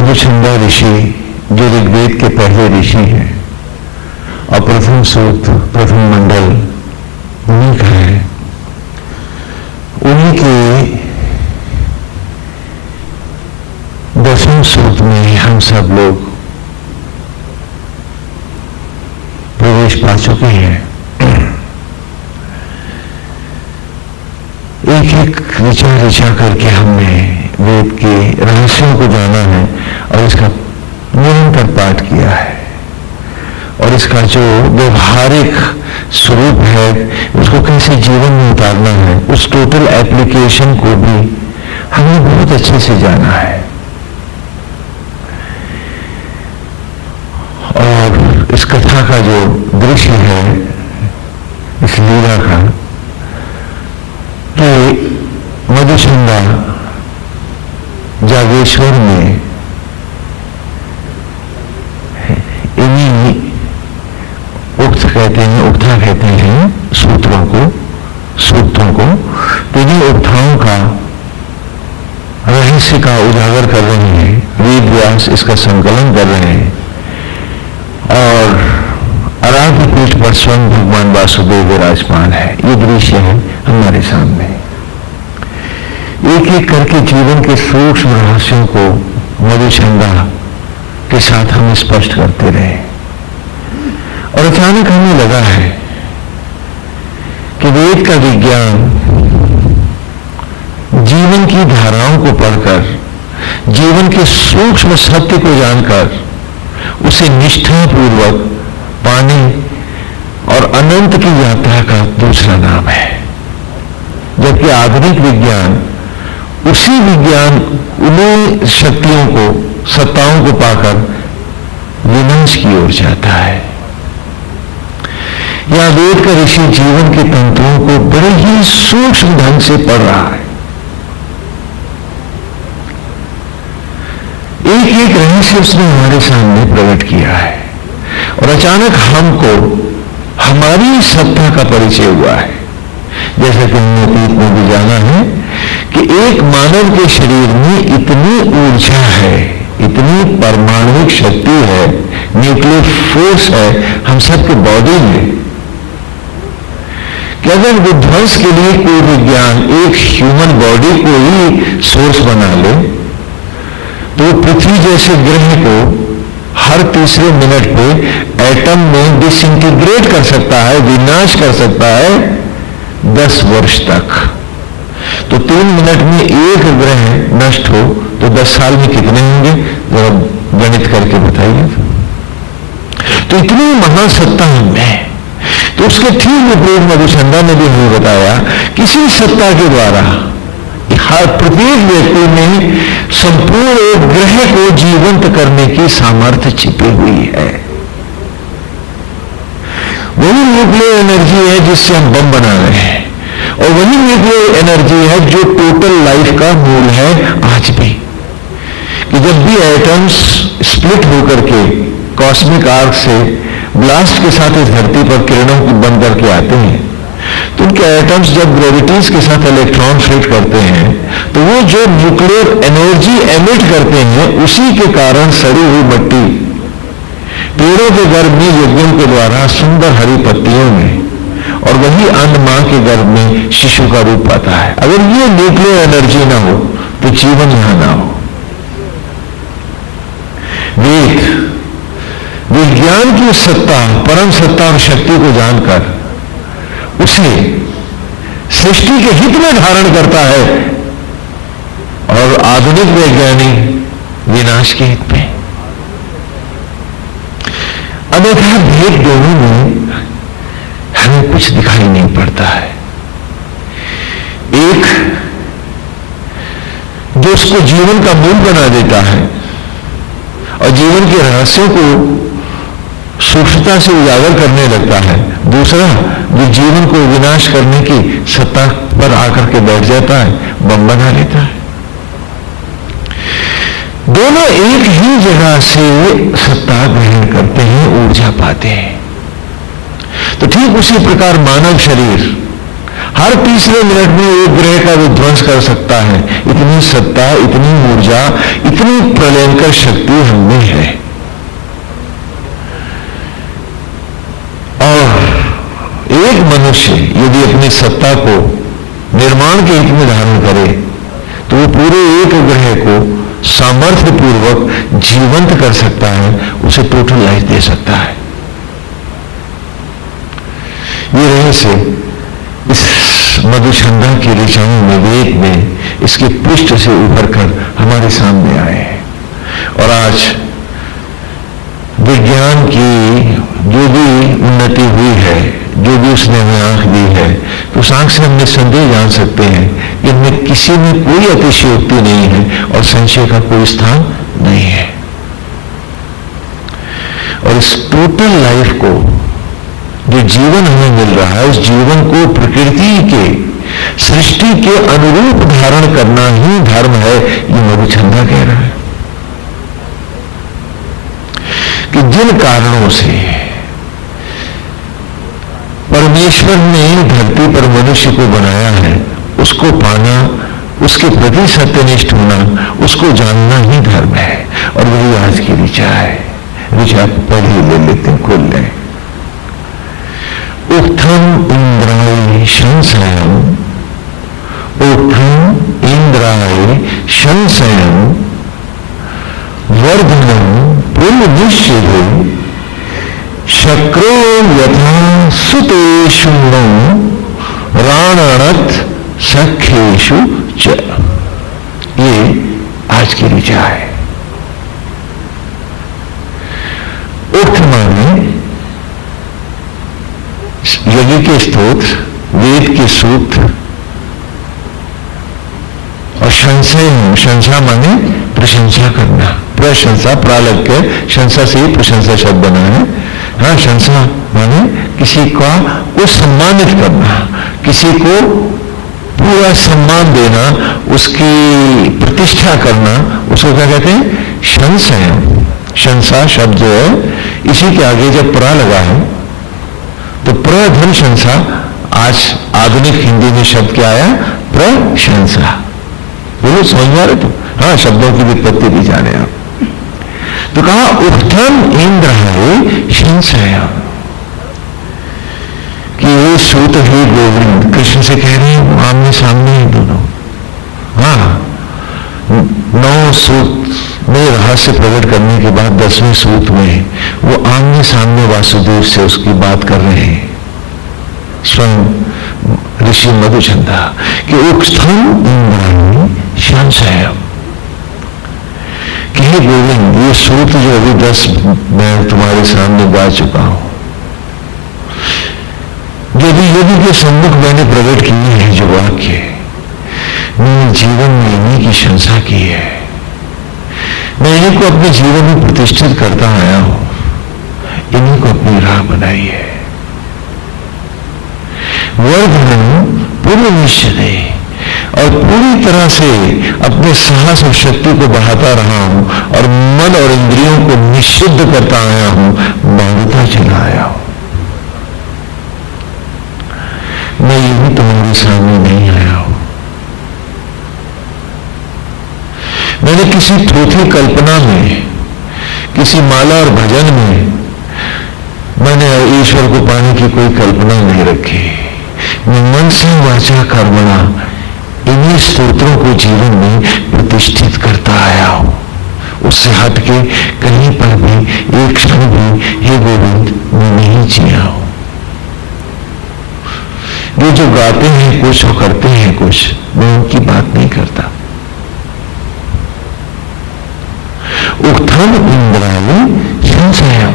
मधुचंदा ऋषि जो ऋग्वेद के पहले ऋषि हैं और प्रथम सूक्त प्रथम मंडल उन्हीं का है। उन्हीं के 10वें सूक्त में हम सब लोग प्रवेश पा चुके हैं। एक एक ऋचा करके हमने वेद के रहस्यों को जाना है और इसका निरंतर पाठ किया है और इसका जो व्यवहारिक स्वरूप है उसको कैसे जीवन में उतारना है, उस टोटल एप्लीकेशन को भी हमने बहुत अच्छे से जाना है। और इस कथा का जो दृश्य है, इस लीला का, कि मधुचंदा जागेश्वर में इन्हीं उक्त कहते हैं, उक्ता कहते हैं सूत्रों को, इन्हीं उक्ताओं का रहस्य का उजागर कर रहे हैं। वेद व्यास इसका संकलन कर रहे हैं और आराध्य पीठ पर स्वयं भगवान वासुदेव विराजमान है। ये दृश्य है हमारे सामने। एक एक करके जीवन के सूक्ष्म रहस्यों को मधुचंदा के साथ हम स्पष्ट करते रहे और अचानक हमें लगा है कि वेद का विज्ञान जीवन की धाराओं को पढ़कर, जीवन के सूक्ष्म सत्य को जानकर उसे निष्ठापूर्वक पाने और अनंत की यात्रा का दूसरा नाम है। जबकि आधुनिक विज्ञान उसी विज्ञान, उन्हीं शक्तियों को, सत्ताओं को पाकर विनाश की ओर जाता है। या वेद का ऋषि जीवन के तंत्रों को बड़े ही सूक्ष्म ढंग से पढ़ रहा है। एक एक रहस्य उसने हमारे सामने प्रकट किया है और अचानक हमको हमारी सत्ता का परिचय हुआ है। जैसा कि हमने अतीत में भी जाना है कि एक मानव के शरीर में इतनी ऊर्जा है, इतनी परमाणुविक शक्ति है, न्यूक्लियर फोर्स है हम सबके बॉडी में, कि अगर विध्वंस के लिए कोई विज्ञान एक ह्यूमन बॉडी को ही सोर्स बना ले तो पृथ्वी जैसे ग्रह को हर तीसरे मिनट पे एटम में डिसइंटीग्रेट कर सकता है, विनाश कर सकता है 10 वर्ष तक। तो 3 मिनट में एक ग्रह नष्ट हो तो 10 साल में कितने होंगे, जरा गणित करके बताइए। तो इतनी महासत्ता हमें, तो उसके ठीक विपरीत मधुचंदा ने भी हमें बताया किसी सत्ता के द्वारा हर प्रत्येक व्यक्ति में संपूर्ण एक ग्रह को जीवंत करने की सामर्थ्य छिपी हुई है। वही न्यूक्लियर एनर्जी है जिससे हम बम बना रहे हैं और वही न्यूक्लियर एनर्जी है जो टोटल लाइफ का मूल है आज भी। कि जब भी एटम्स स्प्लिट होकर के कॉस्मिक आर्क से ब्लास्ट के साथ इस धरती पर किरणों को बंद करके आते हैं तो उनके एटम्स जब ग्रेविटीज के साथ इलेक्ट्रॉन फ्लिट करते हैं तो वो जो न्यूक्लियर एनर्जी एमिट करते हैं उसी के कारण सड़ी हुई मिट्टी पेड़ों के गर्भ में यज्ञों के द्वारा सुंदर हरी पत्तियों में और वही अन्न मां के गर्भ में शिशु का रूप पाता है। अगर ये न्यूक्लियर एनर्जी ना हो तो जीवन यहां ना हो। वेद विज्ञान की सत्ता, परम सत्ता और शक्ति को जानकर उसे सृष्टि के हित में धारण करता है और आधुनिक वैज्ञानिक विनाश के हित में। अन्यथा भेद दोनों में हमें कुछ दिखाई नहीं पड़ता है। एक जो उसको जीवन का मूल बना देता है और जीवन के रहस्यों को सूक्ष्मता से उजागर करने लगता है, दूसरा जो जीवन को विनाश करने की सत्ता पर आकर के बैठ जाता है, बम बना लेता है। दोनों एक ही जगह से सत्ता ग्रहण करते हैं, ऊर्जा पाते हैं। तो ठीक उसी प्रकार मानव शरीर हर तीसरे मिनट में एक ग्रह का विध्वंस कर सकता है। इतनी सत्ता, इतनी ऊर्जा, इतनी प्रलयंकर शक्ति हममें है। और एक मनुष्य यदि अपनी सत्ता को निर्माण के हित में धारण करे तो वो पूरे एक ग्रह को सामर्थ्य पूर्वक जीवंत कर सकता है, उसे टोटल लाइफ दे सकता है। ये रहस्य इस मधुछंदा की ऋचाओं में, वेद में इसके पृष्ठ से उभर कर हमारे सामने आए हैं। और आज विज्ञान की जो भी उन्नति हुई है, जो भी उसने हमें आंख दी है, तो उस आंख से हम निस्संदेह जान सकते हैं कि इनमें किसी में कोई अतिशयोक्ति नहीं है और संशय का कोई स्थान नहीं है। और इस टोटल लाइफ को, जो जीवन हमें मिल रहा है, उस जीवन को प्रकृति के, सृष्टि के अनुरूप धारण करना ही धर्म है, ये मधुछंदा कह रहा है। कि जिन कारणों से परमेश्वर ने धरती पर मनुष्य को बनाया है, उसको पाना, उसके प्रति सत्यनिष्ठ होना, उसको जानना ही धर्म है। और वही आज की ऋचा है। ऋचा पढ़ ही ले लेते, खोल लें। उक्थम इंद्राय संशयम, उक्थम इंद्राय संशयम वर्धनम पुल निश्चिते शक्रो यथा सुतेषु राणत सख्येषु च। ये आज की ऋचा है। उक्त माने यज्ञ के स्तोत्र, वेद के सूत्र, और शंसा माने प्रशंसा करना। प्रशंसा, प्रालग्य, शंसा से ही प्रशंसा शब्द बना है। हाँ, शंसा माने किसी को सम्मानित करना, किसी को पूरा सम्मान देना, उसकी प्रतिष्ठा करना, उसको क्या कहते हैं? शंसयम। शंसा शब्द जो है, इसी के आगे जब प्रा लगा है तो प्रधन शंसा। आज आधुनिक हिंदी में शब्द क्या आया? प्रशंसा। बोलो, समझ में आ रहे? तो हाँ, शब्दों की विपत्ति भी जाने आप। तो कहा उक्थम इंद्राय संशयम, कि वो सूत ही गोविंद कृष्ण से कह रहे हैं, आमने सामने ही दोनों। हाँ, 9 सूत में रहस्य प्रकट करने के बाद 10वें सूत में वो आमने सामने वासुदेव से उसकी बात कर रहे हैं, स्वयं ऋषि मधुछंदा, कि उक्थम इंद्राय संशयम, कि हे गोविंद, ये सूत्र जो अभी 10 मैं तुम्हारे सामने गा चुका हूं, जो भी यदि के सम्मुख मैंने प्रकट किए हैं, जो वाक्य मैंने जीवन में इन्हीं की शंसा की है, मैं इन्हीं को अपने जीवन में प्रतिष्ठित करता आया हूं, इन्हीं को अपनी राह बनाई है। वर्धन पूर्ण निश्चय, और पूरी तरह से अपने साहस और शक्ति को बढ़ाता रहा हूं, और मन और इंद्रियों को निषिद्ध करता आया हूं, बांधता चला आया हूं। मैं यूं तुम्हारे सामने नहीं आया हूं। मैंने किसी थोथी कल्पना में, किसी माला और भजन में मैंने ईश्वर को पाने की कोई कल्पना नहीं रखी। मैं मन से वाचा कर्मणा इन्हीं स्तोत्रों को जीवन में प्रतिष्ठित करता आया हूं। उससे हटके कहीं पर भी एक क्षण भी, हे गोविंद, मैं नहीं जिया हूं। वे जो गाते हैं कुछ और करते हैं कुछ, मैं उनकी बात नहीं करता। उक्थम इंद्राय संशयम,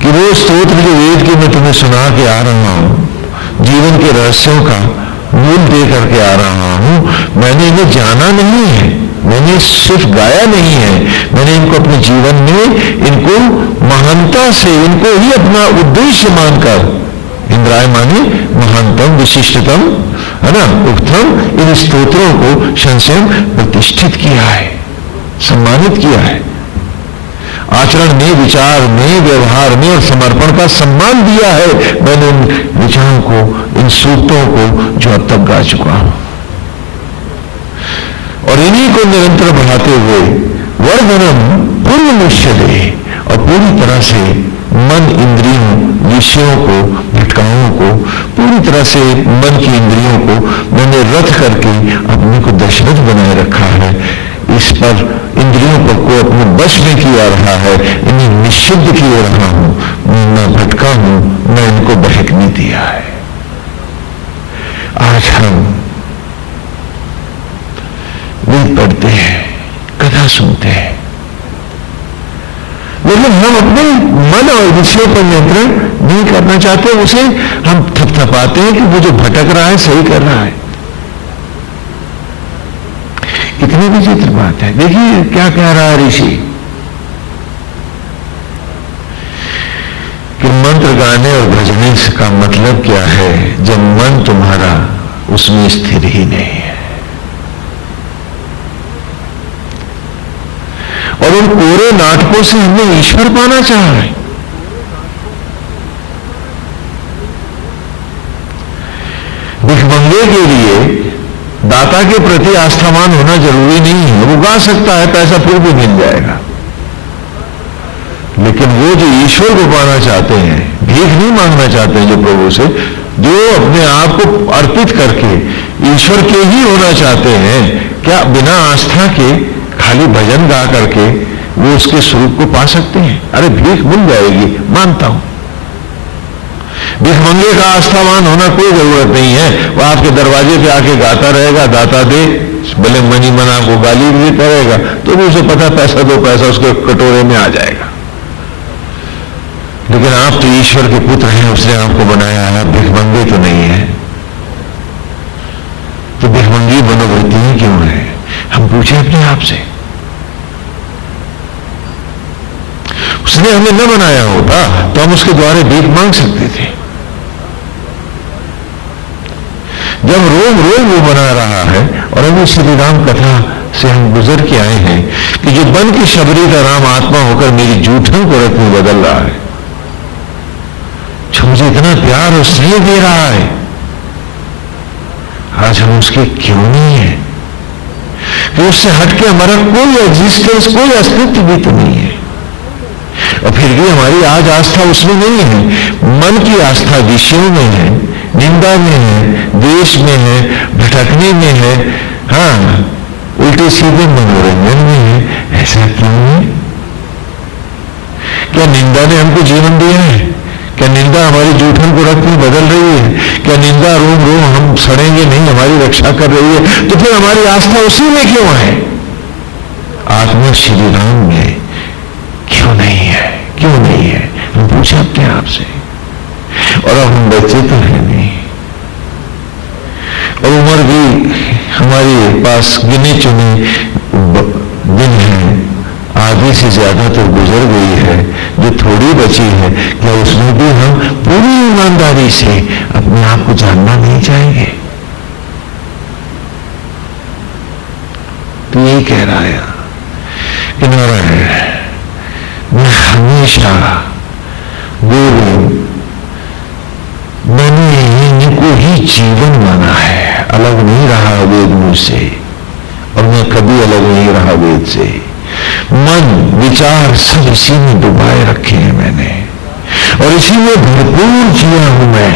कि वो स्तोत्र जो वेद के मैं तुम्हें सुना के आ रहा हूं, जीवन के रहस्यों का मूल दे करके आ रहा हूं, मैंने इन्हें जाना नहीं है, मैंने सिर्फ गाया नहीं है, मैंने इनको अपने जीवन में, इनको महानता से, इनको ही अपना उद्देश्य मानकर, इंद्राय माने महानतम, विशिष्टतम, है ना, उक्तम, इन स्तोत्रों को संशय प्रतिष्ठित किया है, सम्मानित किया है। आचरण में, विचार में, व्यवहार में और समर्पण का सम्मान दिया है मैंने इन विचारों को, इन सूत्रों को जो अब तक गा चुका हूं। और इन्हीं को निरंतर बढ़ाते हुए वर्धनम पूर्ण मुश्यदे, और पूरी तरह से मन, इंद्रियों, विषयों को, भटकाओं को, पूरी तरह से मन की इंद्रियों को मैंने रथ करके अपने को दशरथ बनाए रखा है। इस पर इंद्रियों पर को अपने वश में किया रहा है, इन्हें निषिद्ध किए रहा हूं, न भटका हूं, न इनको बहकने दिया है। आज हम वेद पढ़ते हैं, कथा सुनते हैं, लेकिन हम अपने मन और विषयों पर नियंत्रण नहीं करना चाहते। उसे हम थपथपाते हैं कि वो जो भटक रहा है सही कर रहा है। कितनी विचित्र बात है। देखिए क्या कह रहा है ऋषि कि मंत्र गाने और भजने का मतलब क्या है जब मन तुम्हारा उसमें स्थिर ही नहीं है। और उन कोरे नाटकों से हमने ईश्वर पाना चाहा है। भिखमंगे के लिए दाता के प्रति आस्थावान होना जरूरी नहीं है। वो गा सकता है, पैसा फिर भी मिल जाएगा। लेकिन वो जो ईश्वर को पाना चाहते हैं, भीख नहीं मांगना चाहते हैं जो प्रभु से, जो अपने आप को अर्पित करके ईश्वर के ही होना चाहते हैं, क्या बिना आस्था के खाली भजन गा करके वो उसके स्वरूप को पा सकते हैं? अरे भीख मिल जाएगी, मानता हूं। भिखमंगे का आस्थावान होना कोई जरूरत नहीं है। वो आपके दरवाजे पे आके गाता रहेगा, दाता दे, भले मनी मन आपको गाली भी देता रहेगा, तो भी उसे पता पैसा दो, पैसा उसके कटोरे में आ जाएगा। लेकिन आप तो ईश्वर के पुत्र हैं, उसने आपको बनाया है, आप भिखमंगे तो नहीं है। तो भिखमंगी मनोवृत्ति क्यों है? हम पूछे अपने आप से। उसने हमें न बनाया होता तो हम उसके द्वारे भीख मांग सकते थे। जब रोम रोम वो बना रहा है, और अभी श्री राम कथा से हम गुजर के आए हैं कि जो बन की शबरी का राम आत्मा होकर मेरी जूठन को रथ में बदल रहा है, जो मुझे इतना प्यार और स्नेह दे रहा है, आज हम उसके क्यों नहीं है? कि उससे हटके हमारा कोई एग्जिस्टेंस, कोई अस्तित्व भी तो नहीं है। और फिर भी हमारी आज आस्था उसमें नहीं है। मन की आस्था विषयों में है, निंदा में है, द्वेष में है, भटकने में है, हाँ, उल्टे सीधे मनोरंजन में है। ऐसा क्यों है? क्या निंदा ने हमको जीवन दिया है? क्या निंदा हमारी जूठन को रक्त में बदल रही है? क्या निंदा रोम रोम हम सड़ेंगे नहीं हमारी रक्षा कर रही है? तो फिर हमारी आस्था उसी में क्यों है? आत्मा श्री राम में क्यों नहीं है? क्यों नहीं है? हम पूछे अपने आप से। और अब हम बच्चे तो है नहीं, और उम्र भी हमारे पास गिने चुने दिन है, आधी से ज्यादा तो गुजर गई है। जो थोड़ी बची है, क्या उसमें भी हम पूरी ईमानदारी से अपने आप को जानना नहीं चाहेंगे? तो यही कह रहा है कि नारायण, मैं हमेशा गोविंद, मैंने इनको ही जीवन माना है, अलग नहीं रहा वेद मुझसे, और मैं कभी अलग नहीं रहा वेद से। मन विचार सब इसी में डुबाए रखे हैं मैंने, और इसी में भरपूर जिया हूं मैं।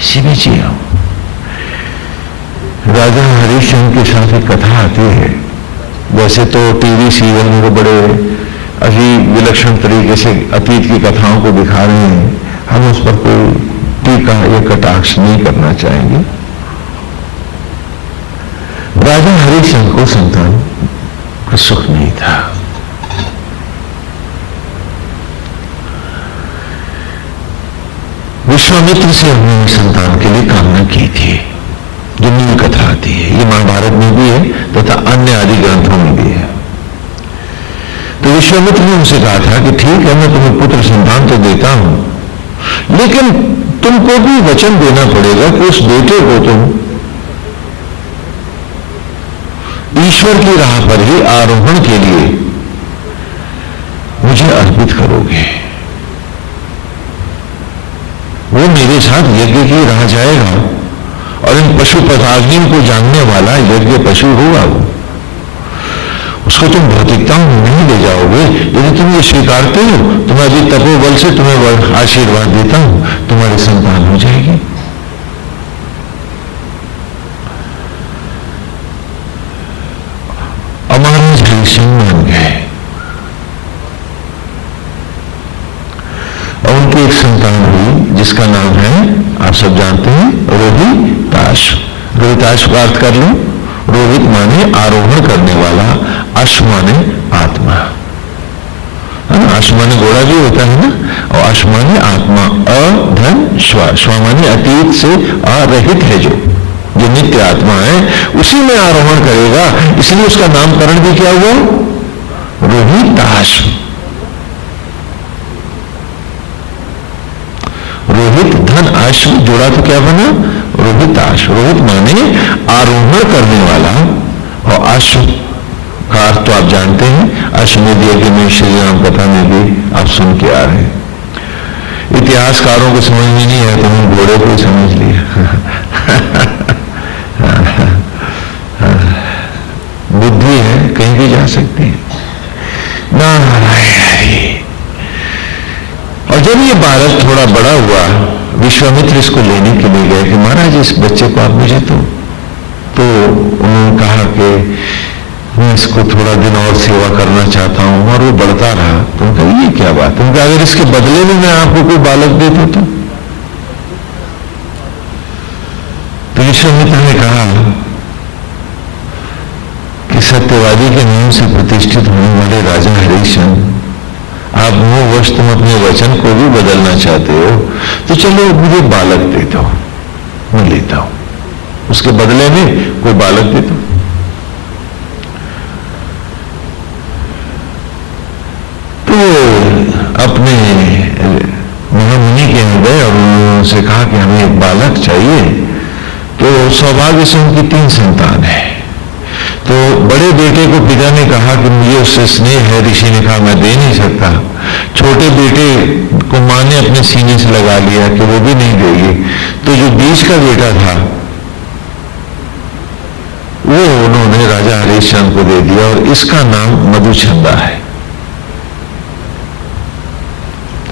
इसी में जिया हूं। राजा हरिश्चंद्र के साथ एक कथा आती है। वैसे तो टीवी सीरियल में तो बड़े अजीब विलक्षण तरीके से अतीत की कथाओं को दिखा रहे हैं, हम उस पर कोई टीका या कटाक्ष नहीं करना चाहेंगे। राजा हरिश्चंद्र को संतान का सुख नहीं था। विश्वामित्र से उन्होंने संतान के लिए कामना की थी, जो मूल कथा आती है। ये महाभारत में भी है तथा अन्य आदि ग्रंथों में भी है। तो विश्वामित्र ने उनसे कहा था कि ठीक है, मैं तुम्हें पुत्र संतान तो देता हूं, लेकिन तुमको भी वचन देना पड़ेगा कि उस बेटे को तुम ईश्वर की राह पर ही आरोहण के लिए मुझे अर्पित करोगे, वो मेरे साथ यज्ञ की राह जाएगा और इन पशु पदाग्नियों को जानने वाला यज्ञ पशु होगा। वो उसको तुम भौतिकता में नहीं ले जाओगे। यदि तुम ये स्वीकारते हो तो मैं अभी तपोबल से तुम्हें आशीर्वाद देता हूं, तुम्हारी संतान हो जाएगी। महाराज हरिश्चंद्र मान गए और उनकी एक संतान हुई जिसका नाम है, आप सब जानते हैं, रोहिताश। रोहिताश का अर्थ कर लो, रोहित माने आरोहण करने वाला, अश्व माने आत्मा, है ना। अश्व माने घोड़ा भी होता है ना, और अश्व माने आत्मा। अधन श्वा, श्वा माने अतीत से अरहित है, जो नित्य आत्मा है, उसी में आरोहण करेगा। इसलिए उसका नामकरण भी क्या हुआ, रोहिताश। रोहित धन अश्व जोड़ा तो क्या बना, रोहिताश। रोहित माने आरोहण करने वाला, और अश्व का अर्थ तो आप जानते हैं, अश्वमेध यज्ञ में श्री राम कथा में भी आप सुन के आ रहे हैं। इतिहासकारों को समझ में नहीं है तो हम घोड़े को ही समझ लिया। बुद्धि है, कहीं भी जा सकती है। नारायण। और जब ये बालक थोड़ा बड़ा हुआ, विश्वामित्र इसको लेने के लिए गए कि महाराज इस बच्चे को आप मुझे तो उन्होंने कहा कि मैं इसको थोड़ा दिन और सेवा करना चाहता हूं, और वो बढ़ता रहा। तो उनका ये क्या बात है, उनका अगर इसके बदले में मैं आपको कोई बालक देता तो विश्वामित्र ने कहा कि सत्यवादी के नाम से प्रतिष्ठित होने वाले राजा हरिश्चंद्र, आप मोहवश तुम अपने वचन को भी बदलना चाहते हो, तो चलो मुझे बालक दे दो, मैं लेता हूं, उसके बदले में कोई बालक दे दो। तो अपने महामुनि के यहाँ गए और उन्होंने कहा कि हमें एक बालक चाहिए। तो सौभाग्य से उनकी 3 संतान है। तो बड़े बेटे को पिता ने कहा कि मुझे उससे स्नेह है, ऋषि ने कहा मैं दे नहीं सकता। छोटे बेटे को मां ने अपने सीने से लगा लिया कि वो भी नहीं देगी। तो जो बीच का बेटा था वो उन्होंने राजा हरिश्चंद्र को दे दिया, और इसका नाम मधुचंदा है।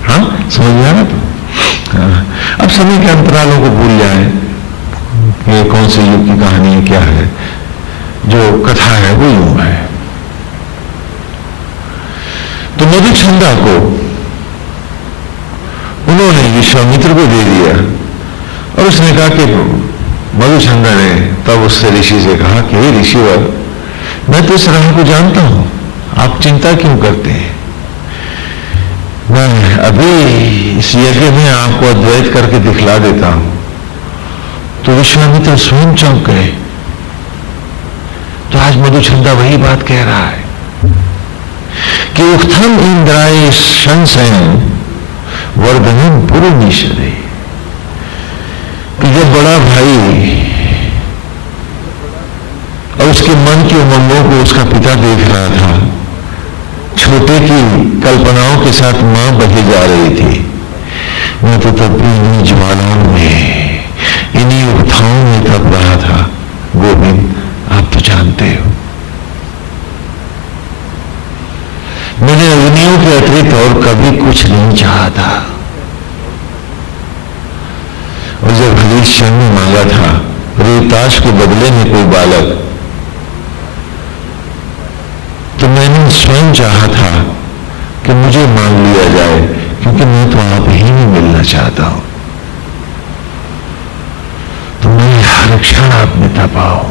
हाँ, समझ में आ रहा था। अब समय के अंतरालों को भूल जाए, ये कौन से युग की कहानी है, क्या है, जो कथा है वो यूं है। तो मधुचंदा को उन्होंने विश्वामित्र को दे दिया, और उसने कहा कि मधुचंदा ने तब उससे ऋषि से कहा कि हे ऋषिवर, मैं तो इस राह को जानता हूं, आप चिंता क्यों करते हैं, मैं अभी इस यज्ञ में आपको अद्वैत करके दिखला देता हूं। तो विश्वामित्र स्वयं चौंक गए। तो आज मधुचंदा वही बात कह रहा है कि उक्थम इंद्राय संशयम वर्धनम पुरुनिषदे, कि जब बड़ा भाई और उसके मन की उमंगों को उसका पिता देख रहा था, छोटे की कल्पनाओं के साथ मां बही जा रही थी, मैं तो तब भी इन्हीं ज्वालाओं में, इन्हीं उक्थाओं में तप रहा था। गोविंद, आप तो जानते हो मैंने अग्नियों के अतिरिक्त और कभी कुछ नहीं चाहा था। और जब हरिश्चंद्र ने मांगा था रोहिताश के बदले में कोई बालक, तो मैंने स्वयं चाहा था कि मुझे मांग लिया जाए, क्योंकि मैं तो आप ही में मिलना चाहता हूं। तो मैं हर क्षण आप में तपा हूं,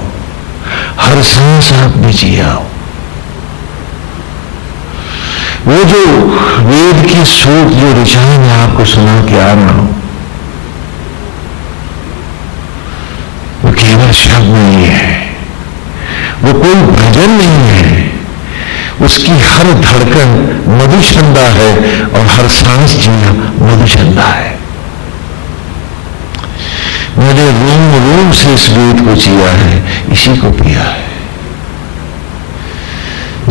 हर सांस आप में जिया हूं। वो जो वेद की सूत जो ऋचाएं मैं आपको सुना के आ रहा हूं, वो केवल शब्द नहीं है, वो कोई भजन नहीं है, उसकी हर धड़कन मधुचंदा है और हर सांस जीना मधुचंदा है। मैंने रोम रोम से इस वेद को जिया है, इसी को पिया है।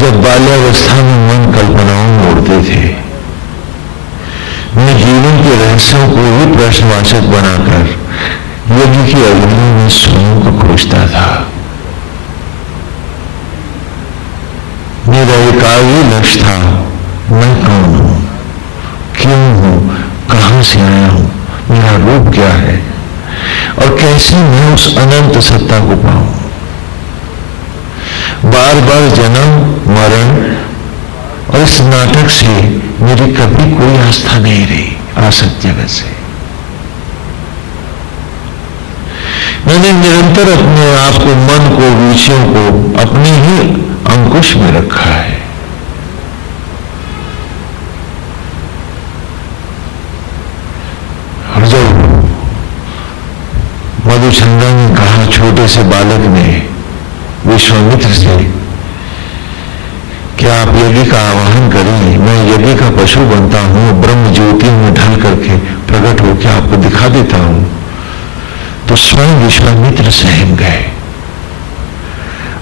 जब बाल्यावस्था में मन कल्पनाओं में उड़ते थे, मैं जीवन के रहस्यों को ही प्रश्नवाचक बनाकर यज्ञ की अग्नि में स्वयं को खोजता था। मेरा एकाग्र लक्ष्य था, मैं कौन हूं, क्यों हूं, कहां से आया हूं, मेरा रूप क्या है और कैसे मैं उस अनंत सत्ता को पाऊं। बार बार जन्म मरण और इस नाटक से मेरी कभी कोई आस्था नहीं रही, आसक्त जगत से। मैंने निरंतर अपने आप को, मन को, विषयों को अपने ही अंकुश में रखा है। और जब मधुचंद्र ने कहा, छोटे से बालक ने विश्वामित्र से कि आप यज्ञ का आवाहन करिए, मैं यज्ञ का पशु बनता हूं, ब्रह्म ज्योति में ढल करके प्रकट होकर आपको दिखा देता हूं, तो स्वयं विश्वामित्र सहम गए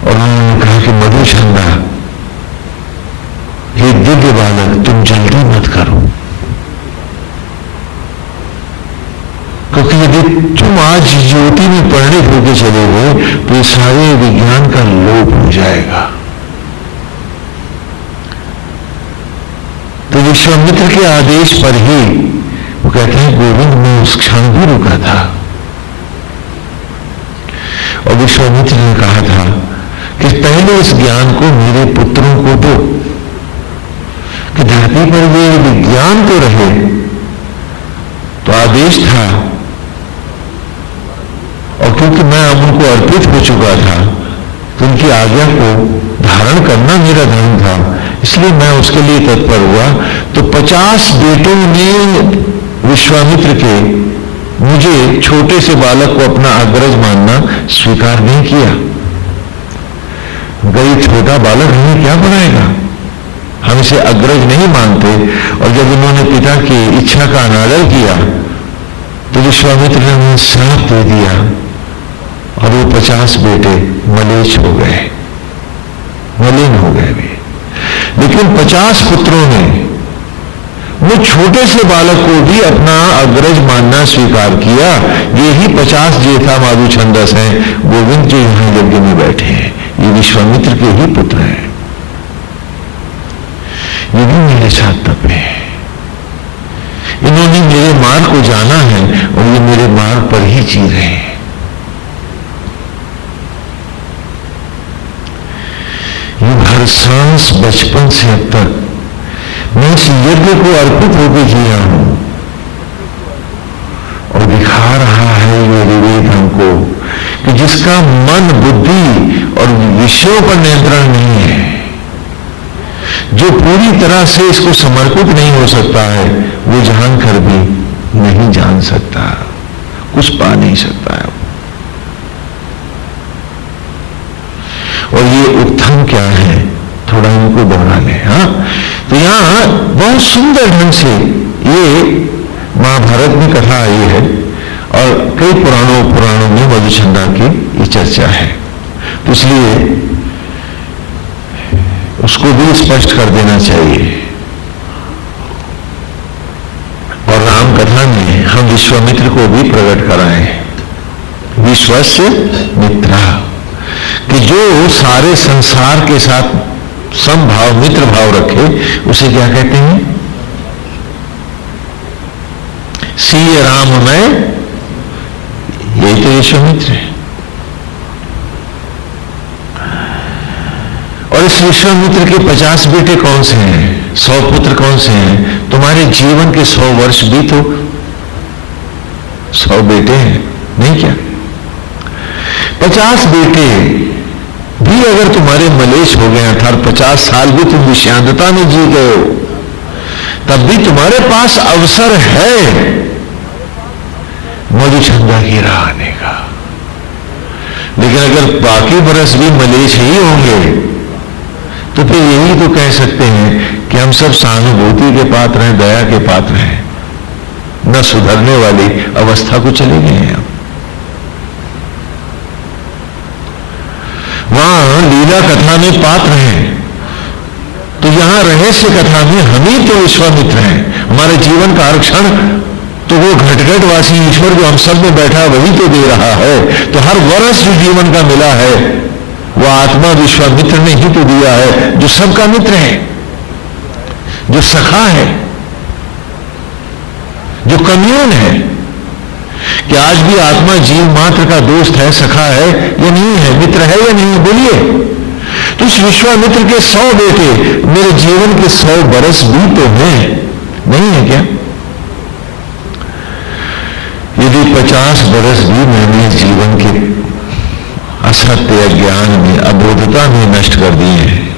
और उन्होंने कहा कि मधुचंद्र, हे दिव्य बालक, तुम जल्दी मत करो, क्योंकि यदि तुम आज ज्योति में परिणित होकर चले गए तो ये सारे विज्ञान का लोप हो जाएगा। तो विश्वामित्र के आदेश पर ही वो कहते हैं, गोविंद में उस क्षण भी रुका था और विश्वामित्र ने कहा था कि पहले इस ज्ञान को मेरे पुत्रों को दो कि धरती पर ये विज्ञान तो रहे। तो आदेश था, और क्योंकि मैं अब उनको अर्पित हो चुका था तो उनकी आज्ञा को धारण करना मेरा धर्म था, इसलिए मैं उसके लिए तत्पर हुआ। तो 50 बेटों ने विश्वामित्र के मुझे छोटे से बालक को अपना अग्रज मानना स्वीकार नहीं किया। गई छोटा बालक हमें क्या बनाएगा, हम इसे अग्रज नहीं मानते। और जब उन्होंने पिता की इच्छा का अनादर किया तो विश्वामित्र ने उन्हें श्राप दे दिया और वो 50 बेटे मलेच्छ हो गए, मलिन हो गए भी। लेकिन 50 पुत्रों ने वो छोटे से बालक को भी अपना अग्रज मानना स्वीकार किया। ये ही 50 जेठा मधुचंद्रस हैं, गोविंद जो यहां यज्ञ में बैठे हैं, ये विश्वामित्र के ही पुत्र हैं। ये भी मेरे साथ तप है, इन्होंने मेरे मार्ग को जाना है और ये मेरे मार्ग पर ही जी रहे हैं। ये हर सांस बचपन से अब तक मैं इस यज्ञ को अर्पित होकर जिया हूं और दिखा रहा है ये विवेक हमको कि जिसका मन, बुद्धि और विषयों पर नियंत्रण नहीं है, जो पूरी तरह से इसको समर्पित नहीं हो सकता है, वो जानकर भी नहीं जान सकता, कुछ पा नहीं सकता है। और ये उत्थान क्या है, थोड़ा इनको दोहरा ले। हाँ, तो यहां बहुत सुंदर ढंग से ये महाभारत में कथा आई है और कई पुराणों में मधुचंद्र की ये चर्चा है, तो इसलिए उसको भी स्पष्ट कर देना चाहिए। और राम कथा में हम विश्वामित्र को भी प्रकट कराएं, विश्वस्य मित्रा, कि जो सारे संसार के साथ समभाव, मित्र भाव रखे, उसे क्या कहते हैं? सीय राम में, यही तो विश्वामित्र है। और इस विश्वामित्र के 50 बेटे कौन से हैं, 100 पुत्र कौन से हैं? तुम्हारे जीवन के 100 वर्ष भी तो 100 बेटे हैं, नहीं क्या? 50 बेटे भी अगर तुम्हारे मलेच्छ हो गए, अर्थात 50 साल भी तुम विषांतता में जी गए हो, तब भी तुम्हारे पास अवसर है मधुचंद्र की राह आने का। लेकिन अगर बाकी बरस भी मलेच्छ ही होंगे तो फिर यही तो कह सकते हैं कि हम सब सहानुभूति के पात्र हैं, दया के पात्र हैं, न सुधरने वाली अवस्था को चले गए हैं। वहां लीला कथा में पात्र हैं, तो यहां रहस्य कथा में हम ही तो विश्वामित्र हैं। हमारे जीवन का हर क्षण तो वो घट वासी ईश्वर जो हम सब में बैठा वही तो दे रहा है। तो हर वर्ष जो जीवन का मिला है वो आत्मा विश्वामित्र ने ही तो दिया है, जो सबका मित्र है, जो सखा है, जो कम्यून है। कि आज भी आत्मा जीव मात्र का दोस्त है, सखा है या नहीं है, मित्र है या नहीं, बोलिए। तो इस विश्वामित्र के 100 बेटे मेरे जीवन के 100 बरस भी तो हैं, नहीं है क्या? यदि 50 बरस भी मैंने जीवन के असत्य ज्ञान में, अबोधता में नष्ट कर दिए हैं,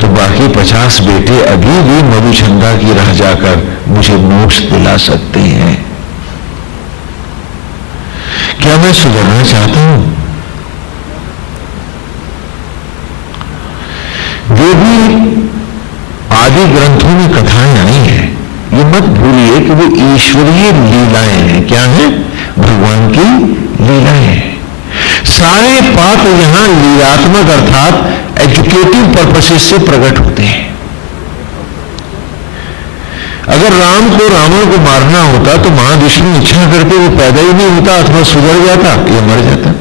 तो बाकी 50 बेटे अभी भी मधुचंदा की राह जाकर मुझे मोक्ष दिला सकते हैं। क्या मैं सुधरना चाहता हूं? जो भी आदि ग्रंथों में कथाएं आई हैं, ये मत भूलिए कि वो ईश्वरीय लीलाएं हैं। क्या है? भगवान की लीलाएं हैं। सारे पात्र यहां लीलात्मक अर्थात एजुकेटिव पर्पसेस से प्रकट होते हैं। अगर राम को रावण को मारना होता तो महाविष्णु इच्छा करके वो पैदा ही नहीं होता अथवा सुधर जाता या मर जाता,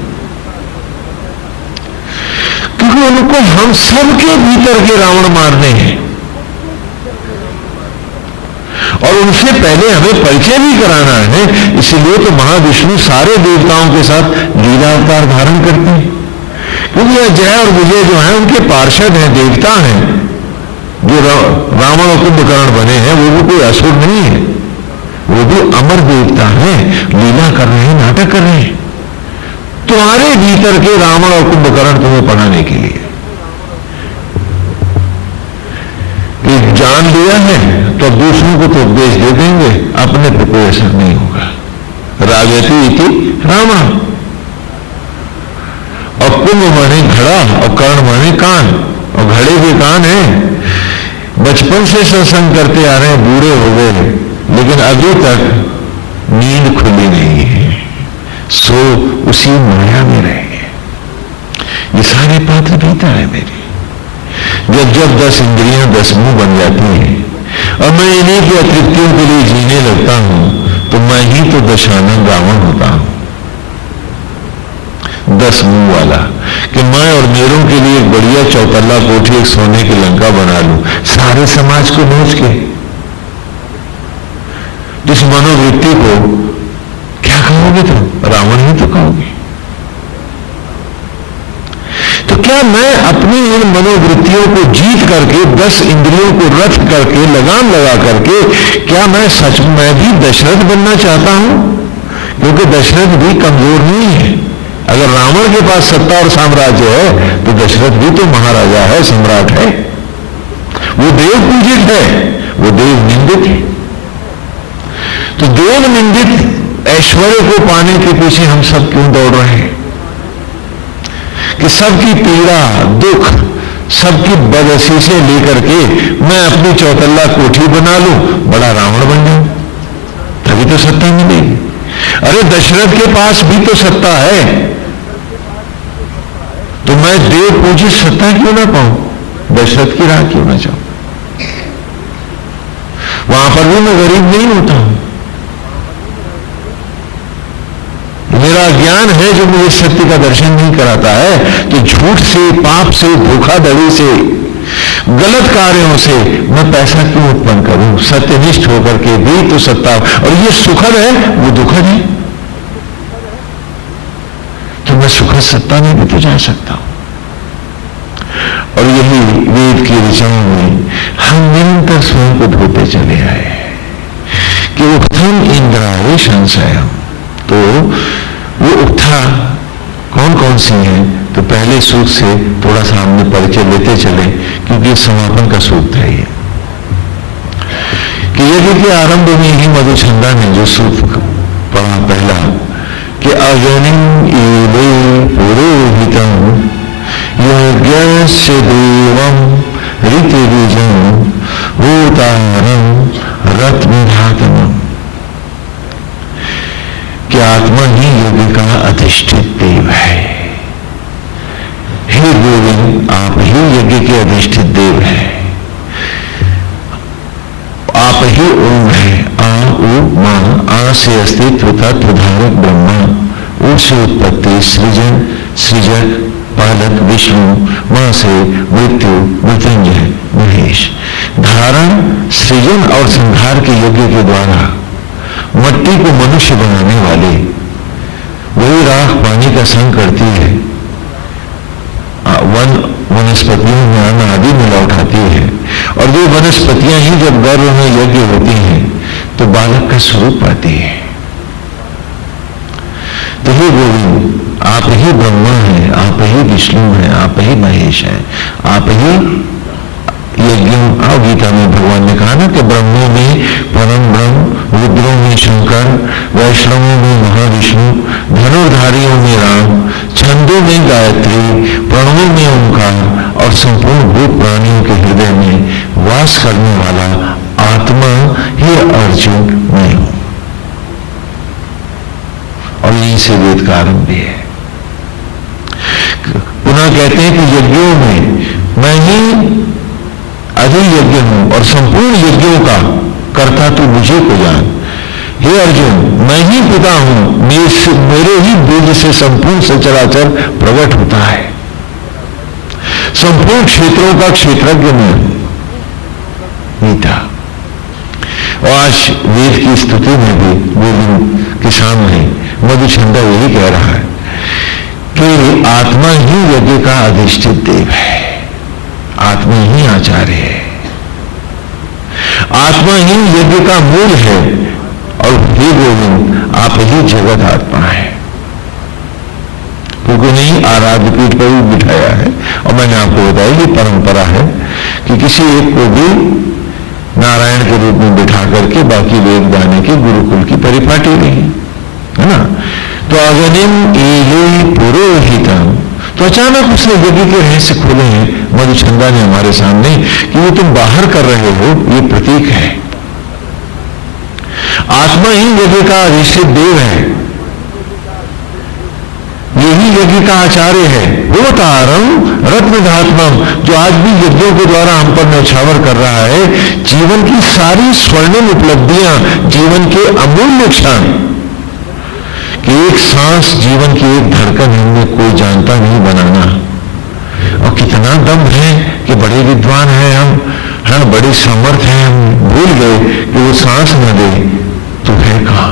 क्योंकि उनको हम सबके भीतर के रावण मारने हैं और उनसे पहले हमें परिचय भी कराना है। इसलिए तो महाविष्णु सारे देवताओं के साथ लीला अवतार धारण करते हैं, क्योंकि यह जय और विजय जो है उनके पार्षद हैं, देवता हैं। जो रावण और कुंभकर्ण बने हैं वो भी कोई असुर नहीं है, वो भी अमर देवता हैं, लीला कर रहे हैं, नाटक कर रहे हैं तुम्हारे भीतर के रावण और कुंभकर्ण तुम्हें पढ़ाने के लिए। कि जान लिया है तो दूसरों को तो उपदेश दे देंगे, अपने पे कोई असर नहीं होगा। राजती इति रावण। और कुंभ माने घड़ा और कर्ण माने कान, और घड़े के कान हैं। बचपन से सत्संग करते आ रहे हैं, बूढ़े हो गए लेकिन अभी तक नींद खुली नहीं है, सो उसी माया में रह गए। ये सारे पात्र भीतर है मेरे। जब जब 10 इंद्रियां 10 मुंह बन जाती हैं और मैं इन्हीं की अतृप्तियों के लिए जीने लगता हूं तो मैं ही तो दशानन रावण होता हूं, 10 मुंह वाला। कि मैं और मेरों के लिए एक बढ़िया चौतल्ला कोठी, एक सोने की लंका बना लूं, सारे समाज को नोच के। इस मनोवृत्ति को क्या कहोगे तुम? रावण ही तो कहोगे। तो क्या मैं अपनी इन मनोवृत्तियों को जीत करके, 10 इंद्रियों को रथ करके, लगाम लगा करके, क्या मैं सच में भी दशरथ बनना चाहता हूं? क्योंकि दशरथ भी कमजोर नहीं है। अगर रावण के पास सत्ता और साम्राज्य है तो दशरथ भी तो महाराजा है, सम्राट है। वो देव पूजित है, वो देव निंदित है। तो देव निंदित ऐश्वर्य को पाने के पीछे हम सब क्यों दौड़ रहे हैं? कि सबकी पीड़ा, दुख, सबकी बदहसी से लेकर के मैं अपनी चौतल्ला कोठी बना लूं, बड़ा रावण बन जाऊं, तभी तो सत्ता मिलेगी। अरे दशरथ के पास भी तो सत्ता है, तो मैं देव पूजित सत्ता क्यों ना पाऊं? दशरथ की राह क्यों ना जाऊं? वहां पर भी मैं गरीब नहीं होता हूं। मेरा ज्ञान है जो मुझे सत्य का दर्शन नहीं कराता है। तो झूठ से, पाप से, धोखाधड़ी से, गलत कार्यों से मैं पैसा क्यों उत्पन्न करूं? सत्यनिष्ठ होकर के भी तो सत्ता, और ये सुखद है वो दुखद है, तो मैं सुखद सत्ता में भी तो जा सकता हूं। और यही वेद की ऋचाओं में हम निरंतर स्वयं को धोते चले आए कि उत्थम इंद्राय संशय। तो वो उठा कौन कौन सी हैं? तो पहले सूक्त से थोड़ा सा हमने परिचय लेते चले, क्योंकि समापन का सूक्त है ये। कि यज्ञ के आरंभ में ही मधुचंदा ने जो सूक्त पढ़ा पहला, कि अग्निं ईले पुरोहितं यज्ञस्य देवं ऋतुबीजं भूतारं रत्नधातमम्। कि आत्मा ही यज्ञ का अधिष्ठित देव है। हे गोविंद, आप ही यज्ञ के अधिष्ठित देव हैं। वही ओम है। आ उ मां, आ से अस्तित्व तत्व धारक ब्रह्मा, उ से उत्पत्ति सृजन सृजक पालक विष्णु, मां से मृत्यु मृत्युंजय महेश। धारण सृजन और संहार के यज्ञ के द्वारा मट्टी को मनुष्य बनाने वाले, वही राख पानी का संग करती है, वनस्पतियों में अन्न आदि मिला उठाती है, और जो वनस्पतियां ही जब गर्भ में यज्ञ होती हैं तो बालक का स्वरूप पाती है। तो हे गोविंद, आप ही ब्रह्मा हैं, आप ही विष्णु हैं, आप ही महेश हैं, आप ही यज्ञों। और गीता में भगवान ने कहा ना कि ब्रह्मों में परम ब्रह्म, रुद्रों में शंकर, वैष्णवों में महाविष्णु, धनुर्धारियों में राम, छंदों में गायत्री, प्रणवों में ओंकार और संपूर्ण भूत प्राणियों के हृदय में वास करने वाला आत्मा ही अर्जुन मैं हूं। और यहीं से वेद का आरंभ भी है। पुनः कहते हैं कि यज्ञों में मैं ही अधि यज्ञ हूं और संपूर्ण यज्ञों का कर्ता तू मुझे को जान। हे अर्जुन, मैं ही पिता हूं, मेरे ही बीज से संपूर्ण सचराचर प्रकट होता है। संपूर्ण क्षेत्रों का क्षेत्रज्ञ मैं हूं। गीता। और आज वेद की स्तुति में भी गोविंद के सामने मधुछंदा यही कह रहा है कि आत्मा ही यज्ञ का अधिष्ठित देव है, आत्मा ही आचार्य है, आत्मा ही यज्ञ का मूल है, और हे गोविंद आप ही जगत आत्मा है। क्योंकि नहीं आराध्य पीठ पर भी बिठाया है। और मैंने आपको बताया ये परंपरा है कि किसी एक को भी नारायण के रूप में बिठा करके बाकी वेद गाने के गुरुकुल की परिपाटी नहीं है ना। तो अगनिम एले पुरोहितम, तो अचानक उसने यज्ञ के रहस्य खोले हैं मधुछंदा ने हमारे सामने कि वो तुम बाहर कर रहे हो, ये प्रतीक है। आत्मा ही यज्ञ का अधिष्ठित देव है, यही यज्ञ का आचार्य है। वो तारम रत्नधात्मम, जो आज भी यज्ञों के द्वारा हम पर न्यौछावर कर रहा है। जीवन की सारी स्वर्णिम उपलब्धियां, जीवन के अमूल्य क्षण, कि एक सांस, जीवन की एक धड़कन हमने कोई जानता नहीं बनाना। और कितना दम है कि बड़े विद्वान हैं हम बड़ी समर्थ हैं, हम भूल गए कि वो सांस न दे तो है कहां।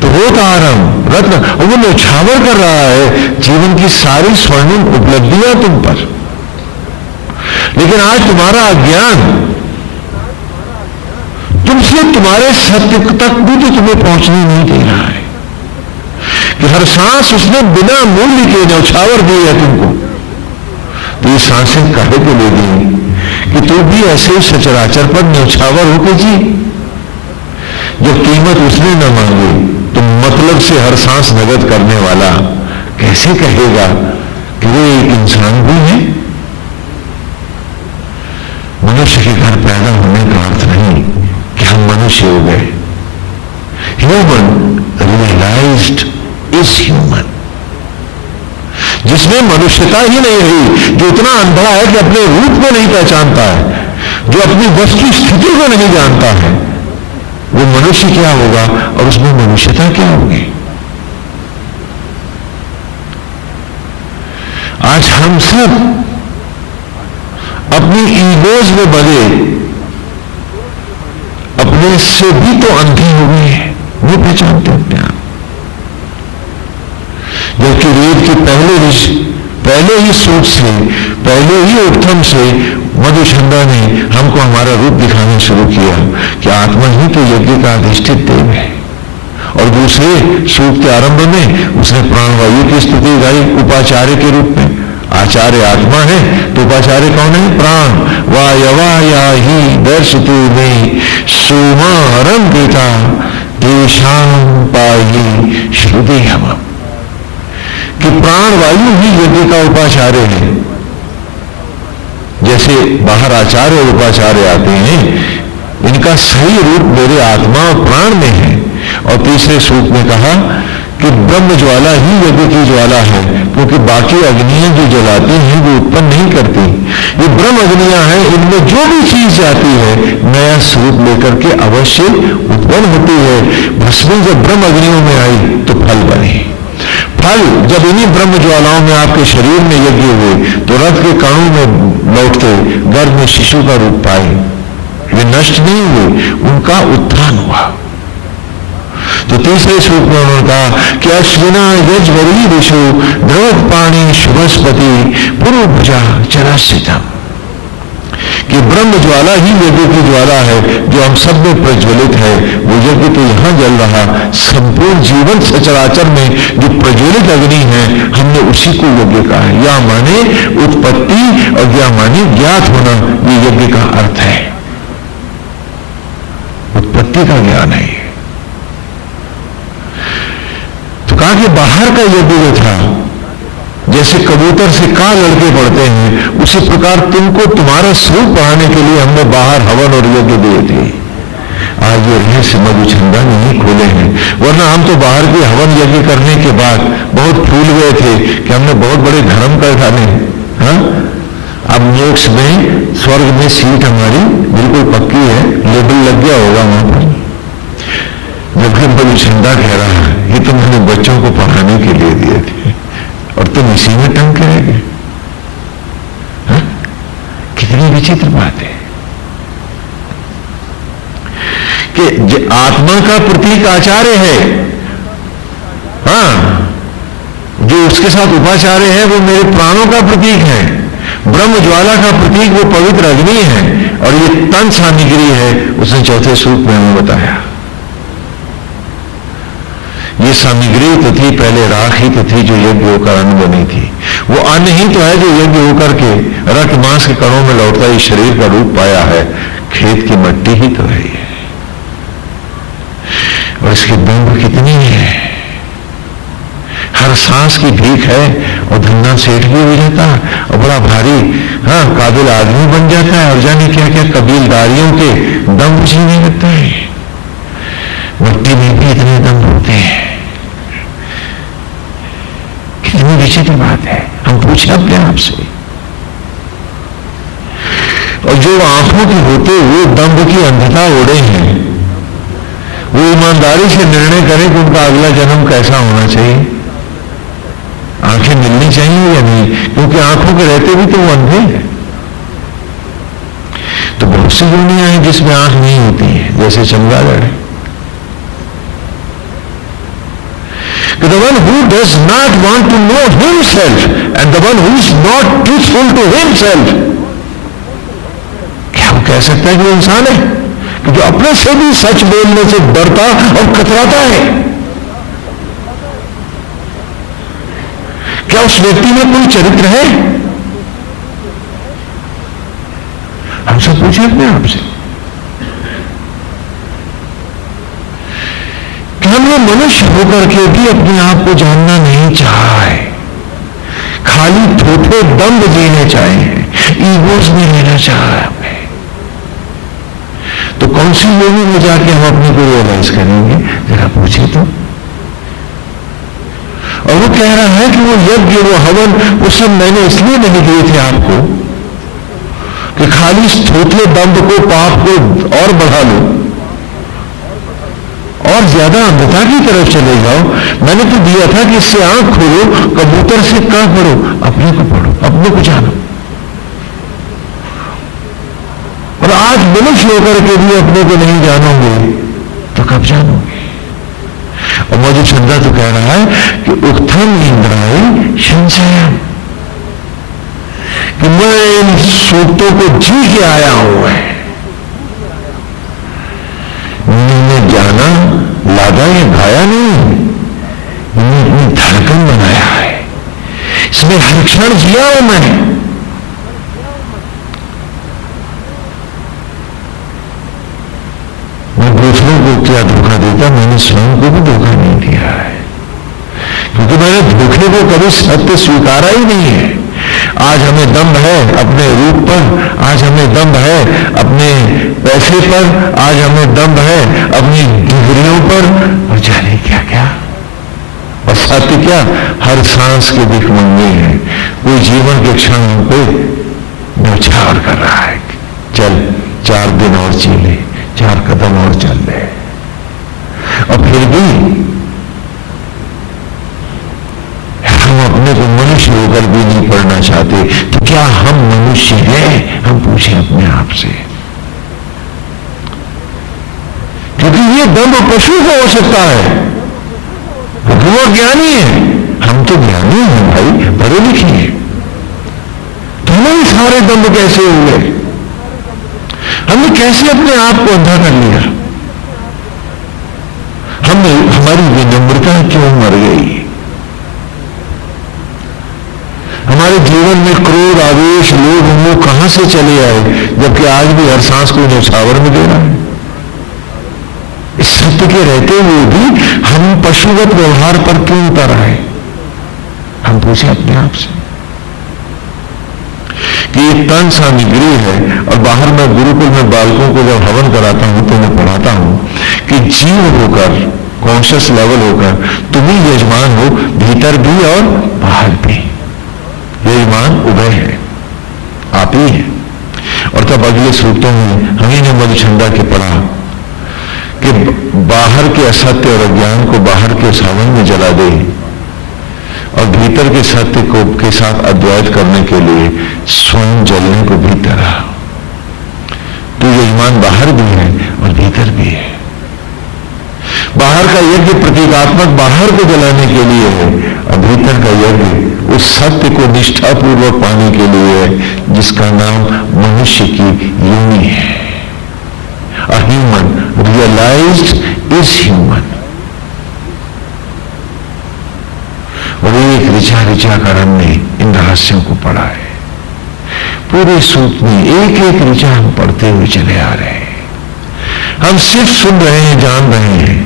तो वो तारम रत्न, वो न्यौछावर कर रहा है जीवन की सारी स्वर्णिम उपलब्धियां तुम पर। लेकिन आज तुम्हारा अज्ञान तुमसे तुम्हारे सत्य तक भी तो तुम्हें पहुंचने नहीं दे रहा है कि हर सांस उसने बिना मूल्य के न्यौछावर दी है तुमको। तो ये सांसें काहे को ले दी कि तू भी ऐसे ही सचराचर पर न्यौछावर होके जी। जो कीमत उसने न मांगी तो मतलब से हर सांस नगद करने वाला कैसे कहेगा कि वो एक इंसान भी है। मनुष्य के घर पैदा होने का अर्थ नहीं कि हम मनुष्य हो गए। ह्यूमन रियलाइज्ड इज ह्यूमन, जिसमें मनुष्यता ही नहीं रही, जो इतना अंधा है कि अपने रूप को नहीं पहचानता है, जो अपनी वस्तु स्थिति को नहीं जानता है, वो मनुष्य क्या होगा और उसमें मनुष्यता क्या होगी। आज हम सब अपनी ईगोज में बंधे अपने से भी तो अंधे हो गए हैं, वो पहचानते अपने आप। जबकि वेद के पहले ही सूत से, पहले ही उत्तम से मधुछंदा ने हमको हमारा रूप दिखाना शुरू किया कि आत्मा ही तो यज्ञ का अधिष्ठित देव है। और दूसरे सूत के आरंभ में उसने प्राणवायु की स्तुति गाई उपाचार्य के रूप में। आचार्य आत्मा है तो उपाचार्य कौन है? प्राण। वायवाया ही दर्शतु में सुमारम देता देशां पाही श्रुति हम, कि प्राणवायु ही यज्ञ का उपाचार्य है। जैसे बाहर आचार्य और उपाचार्य आते हैं, इनका सही रूप मेरे आत्मा और प्राण में है। और तीसरे सूक्त में कहा कि ब्रह्म ज्वाला ही यज्ञ की ज्वाला है, क्योंकि बाकी अग्नियां जो जलाती हैं वो उत्पन्न नहीं करती। ये ब्रह्म अग्नियां हैं, इनमें जो भी चीज जाती है नया स्वरूप लेकर के अवश्य उत्पन्न होती है। भस्मी जब ब्रह्म अग्नियों में आई तो फल बने। फल जब इन्हीं ब्रह्म ज्वालाओं में आपके शरीर में यज्ञ हुए तो रथ के कणों में लौटते गर्भ में शिशु का रूप पाए। वे नष्ट नहीं हुए, उनका उत्थान हुआ। तो तीसरे श्लोक में उन्होंने कहा कि अश्विना यजवरी विषु द्रवत पाणी शुभस्पति पूर्व भुजा चराश्रितम, कि ब्रह्म ज्वाला ही यज्ञ की ज्वाला है जो हम सब में प्रज्वलित है। वो यज्ञ तो यहां जल रहा, संपूर्ण जीवन सचराचर में जो प्रज्वलित अग्नि है हमने उसी को यज्ञ कहा है। या माने उत्पत्ति और या माने ज्ञात होना, ये यज्ञ का अर्थ है। उत्पत्ति का ज्ञान है। तो कहा कि बाहर का यज्ञ जो था, जैसे कबूतर से का लड़के पड़ते हैं, उसी प्रकार तुमको तुम्हारा स्वरूप बढ़ाने के लिए हमने बाहर हवन और यज्ञ दिए थे। आज ये रहस्य मधुचंदा नहीं खोले हैं, वरना हम तो बाहर के हवन यज्ञ करने के बाद बहुत फूल गए थे कि हमने बहुत बड़े धर्म कर डाले। हाँ, अब मोक्ष में स्वर्ग में सीट हमारी बिल्कुल पक्की है, लेबल लग गया होगा वहां पर। जबकि मधुचंदा कह रहा है ये तो मैंने बच्चों को पढ़ाने के लिए दिए थे और तुम इसी में टंग के रह गए। कितनी विचित्र बात है कि आत्मा का प्रतीक आचार्य है। हाँ, जो उसके साथ उपाचार्य है वो मेरे प्राणों का प्रतीक है। ब्रह्म ज्वाला का प्रतीक वो पवित्र अग्नि है और ये तन सामग्री है। उसने चौथे सूत्र में हमें बताया ये सामग्री तो थी पहले राख ही तो थी जो यज्ञ होकर अन्न बनी थी। वो अन्न ही तो है जो यज्ञ होकर के रक्त मांस के कणों में लौटता ही शरीर का रूप पाया है। खेत की मिट्टी ही तो है ये, और इसकी दम्भ कितनी है। हर सांस की भीख है और धन्ना सेठ भी हो जाता और बड़ा भारी काबिल आदमी बन जाता है और जाने क्या क्या कबीलदारियों के दम जीने लगता है। मिट्टी में भी इतने दम होते हैं। कितनी विचित्र बात है। हम पूछे अपने आप से, और जो आंखों के होते वो दम्भ की अंधता ओढ़े हैं, वो ईमानदारी से निर्णय करें कि उनका अगला जन्म कैसा होना चाहिए। आंखें मिलनी चाहिए या नहीं, क्योंकि आंखों के रहते भी तो वो अंधे हैं। तो बहुत सी दुनिया है जिसमें आंख नहीं होती है, जैसे चमगादड़ है। The one who does not want to know himself and the one who is not truthful to himself, क्या वो कह सकता है कि वो इंसान है कि जो अपने से भी सच बोलने से डरता और कतराता है? क्या उस व्यक्ति में कोई चरित्र है? हम सब पूछे अपने आप से कि हम ये मनुष्य होकर के भी अपने आप को जानना नहीं चाहे, खाली थोथे दम्भ जीने चाहे, ईगोस में लेना चाहे हमें। तो कौन सी योगी में जाके हम अपने को रियलाइज करेंगे? जरा पूछे तो। और वो कह रहा है कि वो यज्ञ वो हवन वो सब मैंने इसलिए नहीं दिए थे आपको कि खाली थोथे दम्भ को पाप को और बढ़ा लो और ज्यादा अंधता की तरफ चले जाओ। मैंने तो दिया था कि इससे आंख खोलो, कबूतर से का पढ़ो, अपने को पढ़ो, अपने को जानो। और आज मनुष्य होकर के भी अपने को नहीं जानोगे तो कब जानोगे? और मधुचंदा तो कह रहा है कि उत्थम इंद्राय संशयम, कि मैं इन सूक्तों को जी के आया हूं। मैंने जाना लादा ये गाया नहीं, मैंने अपनी धड़कन बनाया है, इसमें हर क्षण जिया हूं मैं। दूसरों को क्या धोखा देता, मैंने स्वयं को भी धोखा नहीं दिया है, क्योंकि मैंने धोखे को कभी सत्य स्वीकारा ही नहीं है। आज हमें दम्भ है अपने रूप पर, आज हमें दम्भ है अपने पैसे पर, आज हमें दम्भ है अपनी डिग्रियों पर, और जाने क्या क्या। छाती क्या, हर सांस के भिखमंगे हैं। कोई जीवन के क्षण हमको न्यौछावर कर रहा है, चल 4 दिन और जी ले, 4 कदम और चल ले। और फिर भी हम अपने को मनुष्य होकर भी नहीं पढ़ना चाहते। तो क्या हम मनुष्य हैं? हम पूछें अपने आप से, क्योंकि ये दम्भ पशु को हो सकता है, क्योंकि वो ज्ञानी है। हम तो ज्ञानी हैं भाई, पढ़े लिखे हैं, तो हमें सारे दम्भ कैसे हुए? हमने कैसे अपने आप को अंधा कर लिया? हमारी विनम्रता क्यों मर गई? हमारे जीवन में क्रोध, आवेश, लोभ, मोह कहां से चले आए, जबकि आज भी हर सांस को न्यौछावर में दे रहा है। इस सत्य के रहते हुए भी हम पशुवत व्यवहार पर क्यों उतर आए? हम पूछे अपने आप से कि एक तन सामग्री है। और बाहर मैं गुरुकुल में बालकों को जब हवन कराता हूं तो मैं पढ़ाता हूं कि जीव होकर, कॉन्शियस लेवल होकर तुम ही यजमान हो, भीतर भी और बाहर भी। यजमान उभय है, आप ही है। और तब अगले सूक्तों में हमने ने मधुचंदा के पढ़ा कि बाहर के असत्य और अज्ञान को बाहर के सावन में जला दे और भीतर के सत्य को के साथ अद्वैत करने के लिए स्वयं जलने को भीतर आ। तो यजमान बाहर भी है और भीतर भी है। बाहर का यज्ञ प्रतीकात्मक बाहर को जलाने के लिए है और भीतर का यज्ञ उस सत्य को निष्ठापूर्वक पाने के लिए है जिसका नाम मनुष्य की योनि है। A human realized is human। और एक ऋचा कर हमने इन रहस्यों को पढ़ा है। पूरे सूत्र में एक एक ऋचा हम पढ़ते हुए चले आ रहे हैं। हम सिर्फ सुन रहे हैं, जान रहे हैं।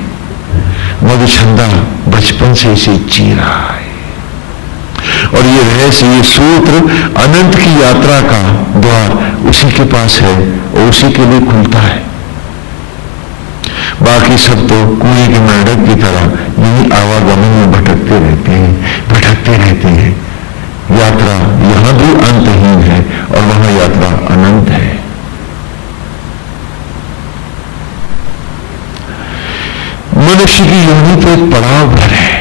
मधुचंदा बचपन से इसे जी रहा है और ये रहस्य, ये सूत्र अनंत की यात्रा का द्वार उसी के पास है और उसी के लिए खुलता है। बाकी सब तो कुएं के मेंढक की तरह यही आवागमन में भटकते रहते हैं। यात्रा यहां भी अंतहीन है और वहां यात्रा अनंत है। मनुष्य की योनि तो एक पड़ाव भर है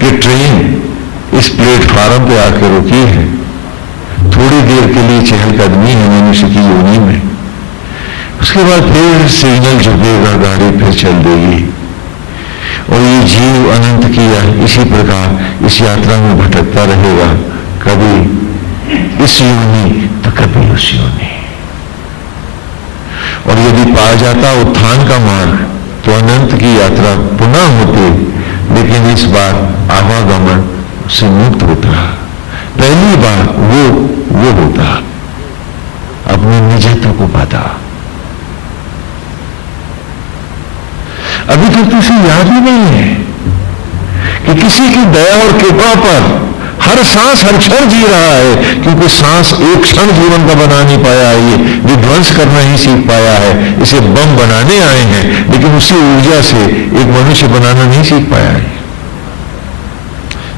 कि ट्रेन इस प्लेटफार्म पे आकर रुकी है। थोड़ी देर के लिए चहलकदमी है मनुष्य की योनि में, उसके बाद फिर सिग्नल झुकेगा, गाड़ी फिर चल देगी। और ये जीव अनंत की इसी प्रकार इस यात्रा में भटकता रहेगा, कभी इस योनि तो कभी उस योनि। और यदि पा जाता उत्थान का मार्ग तो अनंत की यात्रा पुनः होती, लेकिन इस बार आवागमन से मुक्त होता। पहली बार वो होता, अपने निजत्व को पाता। अभी तक तो उसे याद ही नहीं है कि किसी की दया और कृपा पर हर सांस हर क्षण जी रहा है, क्योंकि सांस एक क्षण जीवन का बना नहीं पाया है, ये विध्वंस करना ही सीख पाया है। इसे बम बनाने आए हैं, लेकिन उसी ऊर्जा से एक मनुष्य बनाना नहीं सीख पाया है।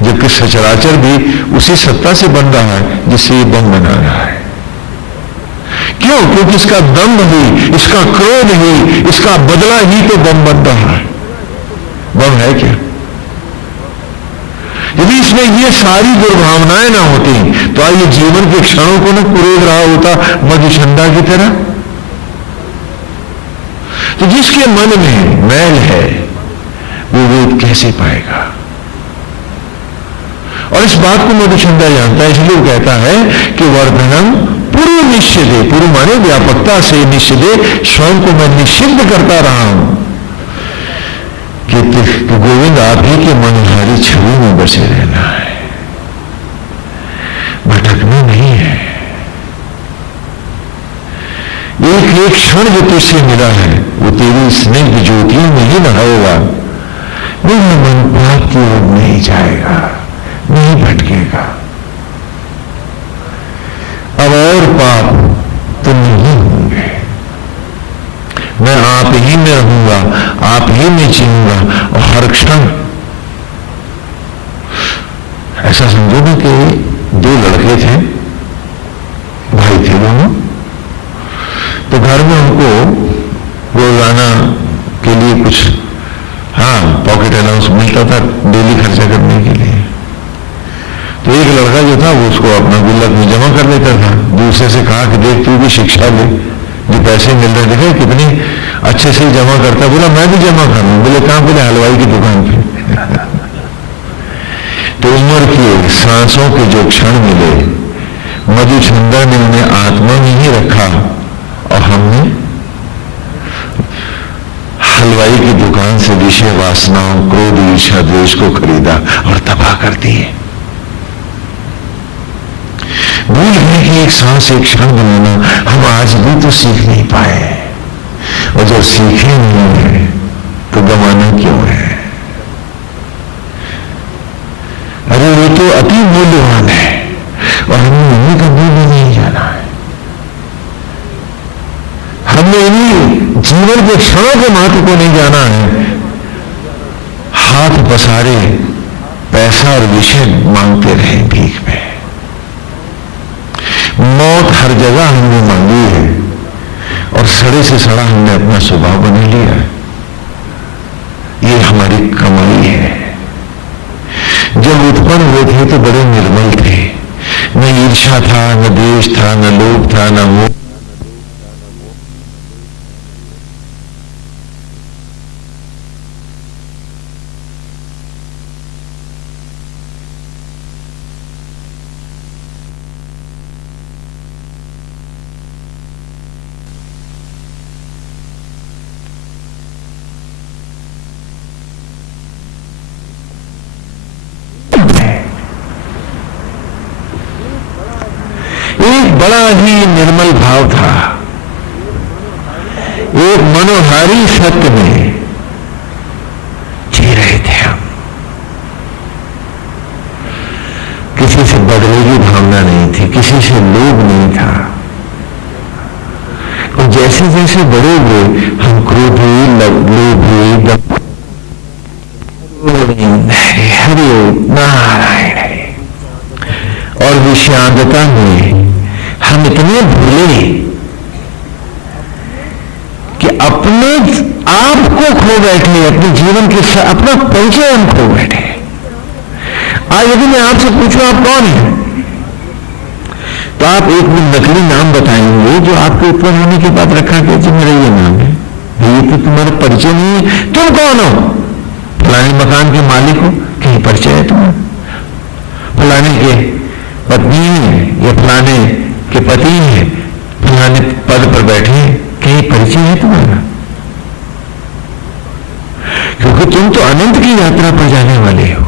जबकि सचराचर भी उसी सत्ता से बन रहा है जिससे ये बम बना रहा है। क्यों? क्योंकि इसका दम्भ ही, इसका क्रोध ही, इसका बदला ही तो बम बन रहा है। बम है क्या? यदि इसमें ये सारी दुर्भावनाएं ना होती तो आज ये जीवन के क्षणों को न कुरेद रहा होता मधुचंदा की तरह। तो जिसके मन में मैल है वो वेद कैसे पाएगा? और इस बात को मधुचंदा जानता है, इसलिए वो कहता है कि वर्धनम पूर्व निश्चिदे, पूर्व माने व्यापकता से, निश्चिदे स्वयं को मैं निषिद्ध करता रहा हूं कि गोविंद आप ही के मनोहारी छवि में बसे रहना है, भटकना नहीं है। एक एक क्षण जो तुझसे मिला है वो तेरी स्निग्ध ज्योतियों में ही नहाएगा। मेरा मन पाप की ओर नहीं जाएगा, नहीं भटकेगा। अब और पाप तो नहीं होंगे, मैं आप ही में रहूंगा, आप ही मैं जीऊंगा। और हर क्षण ऐसा समझो ना कि दो लड़के थे, भाई थे दोनों, तो घर में उनको रोजाना के लिए कुछ पॉकेट अलाउंस मिलता था डेली खर्चा करने के लिए। तो एक लड़का जो था वो उसको अपना गुल्लक में जमा कर लेता था। दूसरे से कहा कि देख तू भी शिक्षा ले, जो पैसे मिल रहे देखे कितनी अच्छे से जमा करता। बोला मैं भी जमा करूं। बोले कहां? बोले हलवाई की दुकान पे। तो उम्र की सांसों के जो क्षण मिले, मधुचंद्र ने उन्हें आत्मा में ही रखा और हमने हलवाई की दुकान से विषय वासनाओं, क्रोध, ईर्ष्या, द्वेष को खरीदा और तबाह कर दिए। भूल गए कि एक सांस एक क्षण बनाना हम आज भी तो सीख नहीं पाए, और जब सीखे नहीं है तो गंवाना क्यों है? अरे वो तो अति मूल्यवान है और हमने उन्हीं का मूल्य नहीं जाना है। हमने इन्हीं जीवन के क्षणों के महत्व को नहीं जाना है। हाथ पसारे पैसा और विषय मांगते रहे भीख में। मौत हर जगह हमने मांगी है और सड़े से सड़ा हमने अपना स्वभाव बना लिया है। ये हमारी कमाई है। जब उत्पन्न हुए थे तो बड़े निर्मल थे, न ईर्ष्या था, न द्वेष था, न लोभ था, न मोह। एक बड़ा ही निर्मल भाव था, एक मनोहारी सत्य में जी रहे थे हम। किसी से बदले की भावना नहीं थी, किसी से लोभ नहीं था। और जैसे जैसे बड़े हुए हम क्रोधी, लोभी, हरि नारायण और विषांतता में हम इतने भूले कि अपने आप को खो बैठे, अपने जीवन के साथ अपना परिचय हम खो बैठे। आज यदि मैं आपसे पूछूं आप कौन हैं, तो आप एक नकली नाम बताएंगे जो आपके उत्पन्न होने के बाद रखा गया जी मेरा ये नाम है। ये तो तुम्हारा परिचय नहीं है। तुम कौन हो? फलाने मकान के मालिक हो, कहीं परिचय है तुम्हारा? फलाने के पत्नी है या फलाने के पति है, फलाने पद पर बैठे हैं, कहीं परिचय है तुम्हारा? क्योंकि तुम तो अनंत की यात्रा पर जाने वाले हो।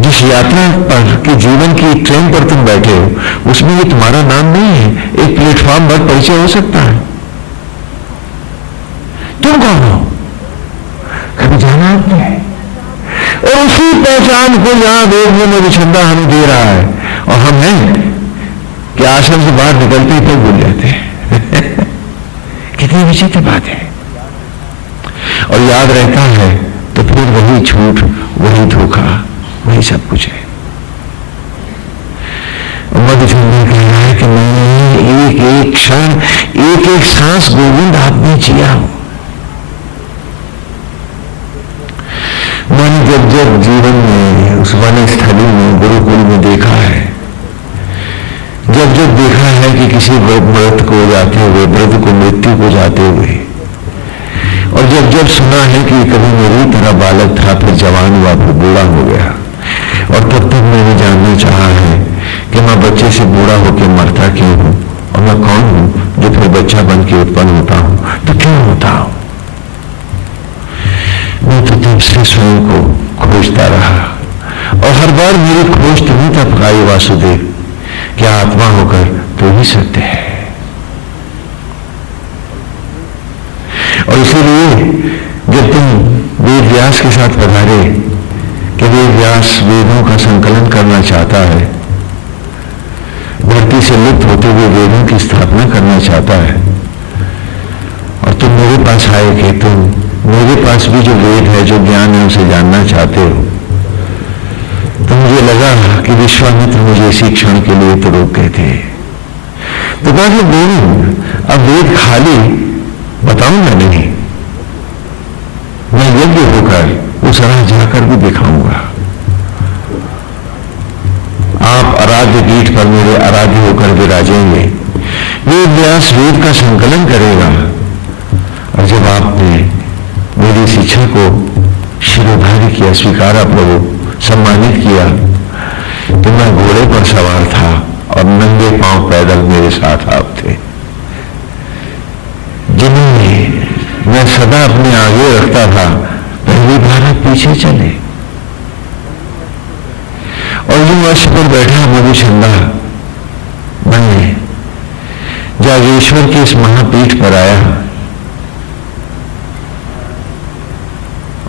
जिस यात्रा पर के जीवन की ट्रेन पर तुम बैठे हो उसमें ये तुम्हारा नाम नहीं है। एक प्लेटफॉर्म पर परिचय हो सकता है। तुम कौन हो? कभी जाना आपने? और उसी पहचान को यहां वेद में विछंदा हमें दे रहा है, और हम हैं कि आश्रम से बाहर निकलते ही फिर भूल जाते हैं। कितनी विचित्र बात है। और याद रहता है तो फिर वही झूठ, वही धोखा, वही सब कुछ है। मधुचंद्र कह रहा है कि मैंने एक एक क्षण, एक एक सांस गोविंद आपने जिया हूं। मैंने जब जब जीवन में उस वन स्थली में, गुरुकुल में देखा है, जब जब देखा है कि किसी व्रत को जाते हुए, व्रत को मृत्यु को जाते हुए, और जब जब सुना है कि कभी मेरी तरह बालक था, फिर जवान हुआ, फिर बूढ़ा हो गया, और तब तक मैंने जानना चाहा है कि मैं बच्चे से बूढ़ा होकर मरता क्यों हूं, और मैं कौन हूं जो फिर बच्चा बन के उत्पन्न होता हूं, तो क्यों होता हूं? मैं तो तुमसे स्वयं को खोजता रहा, और हर बार मेरी खोज तुम्ही तक आई वासुदेव, क्या आत्मा होकर तो ही सत्य है। और इसीलिए जब तुम वेद व्यास के साथ पधारे कि वेद व्यास वेदों का संकलन करना चाहता है, धरती से लुप्त होते हुए वेदों की स्थापना करना चाहता है, और तुम मेरे पास आए कि तुम मेरे पास भी जो वेद है, जो ज्ञान है, उसे जानना चाहते हो। तो मुझे लगा कि विश्वामित्र मुझे इसी क्षण के लिए तो रोक गए थे। तो कहा कि गोविंद, अब वेद खाली बताऊंगा नहीं, मैं यज्ञ होकर उस राह जाकर भी दिखाऊंगा। आप आराध्य पीठ पर मेरे आराध्य होकर विराजेंगे। वेद व्यास वेद का संकलन करेगा, और जब आपने मेरी इस इच्छा को शिरोधार्य किया, स्वीकारा, प्रभु सम्मानित किया, तो मैं घोड़े पर सवार था और नंगे पांव पैदल मेरे साथ आप थे, जिन्हें मैं सदा अपने आगे रखता था। पहली बार आप पीछे चले, और जो वर्ष पर बैठा मधुचंदा, मैं जागेश्वर के इस महापीठ पर आया,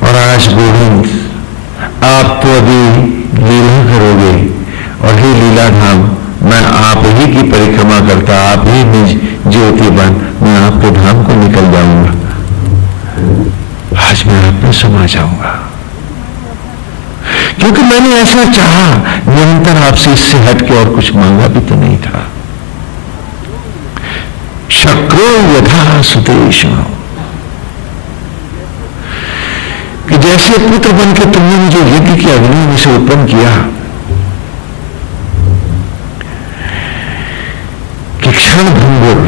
और आज गोविंद आप तो अभी लीला करोगे, और हे लीला धाम, मैं आप ही की परिक्रमा करता, आप ही निज ज्योति बन मैं आपके धाम को निकल जाऊंगा। आज मैं आप में समा जाऊंगा, क्योंकि मैंने ऐसा चाहा। निरंतर आपसे इससे हटके और कुछ मांगा भी तो नहीं था। शक्रो यथा सुतेषु, कि जैसे पुत्र बन के तुमने मुझे यज्ञ की अग्नि में से उत्पन्न किया, कि क्षण भंगुर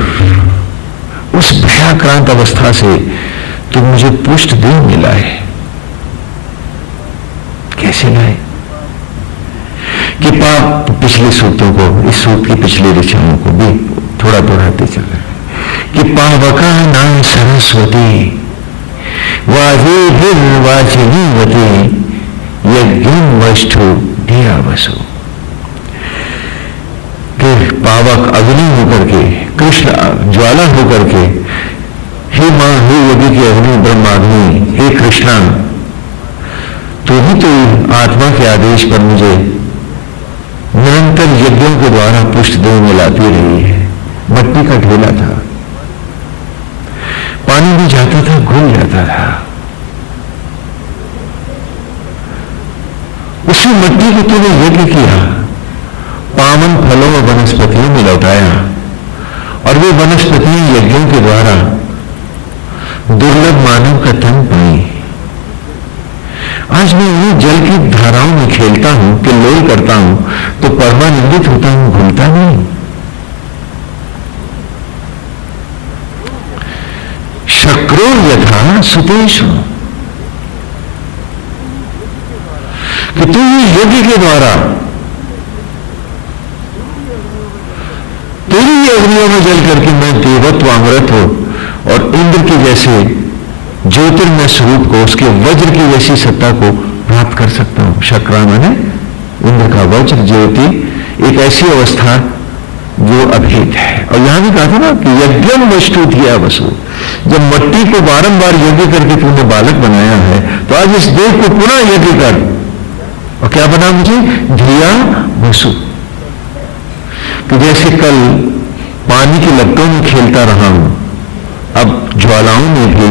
उस भयाक्रांत अवस्था से तुम मुझे पुष्ट देह मिलाए। कैसे लाए? कि पाप पिछले सूत्रों को, इस सूत्र की पिछली ऋचाओं को भी थोड़ा दोहराते चल रहे, कि पावका नाम सरस्वती वाजे वाचिनीवती यज्ञम वष्ठु धिया वसु। कि पावक अग्नि होकर के, कृष्ण ज्वाला होकर के, हे मां, हे यज्ञ की अग्नि, ब्रह्माग्नि, हे कृष्णा, तो ही तो आत्मा के आदेश पर मुझे निरंतर यज्ञों के द्वारा पुष्ट देह में लाती रही है। मट्टी का ढेला था, पानी भी जाता था, घुल जाता था, उसी मट्टी को तूने यज्ञ किया, पावन फलों और वनस्पतियों में लौटाया, और वे वनस्पतियां यज्ञों के द्वारा दुर्लभ मानव का तन पाई। आज मैं उन्हीं जल की धाराओं में खेलता हूं, किल्लोल करता हूं, तो परमानंदित होता हूं, भूलता नहीं। शक्रो यथा सुतेषु, कि तू यज्ञ के द्वारा तेरी अग्नियों में जल करके मैं देवत्व अमृत हो, और इंद्र के जैसे ज्योतिर्मय स्वरूप को, उसके वज्र की जैसी सत्ता को प्राप्त कर सकता हूं। शक्रा माने इंद्र का वज्र, ज्योति, एक ऐसी अवस्था जो अभेद है। और यहां भी कहा था ना कि यज्ञम वस्तु धिया वसु, जब मट्टी को बारंबार यज्ञ करके तुमने बालक बनाया है, तो आज इस देह को पुनः यज्ञ कर, और क्या बना मुझे? धिया वसु। कि जैसे कल पानी की लपटों में खेलता रहा हूं, अब ज्वालाओं में भी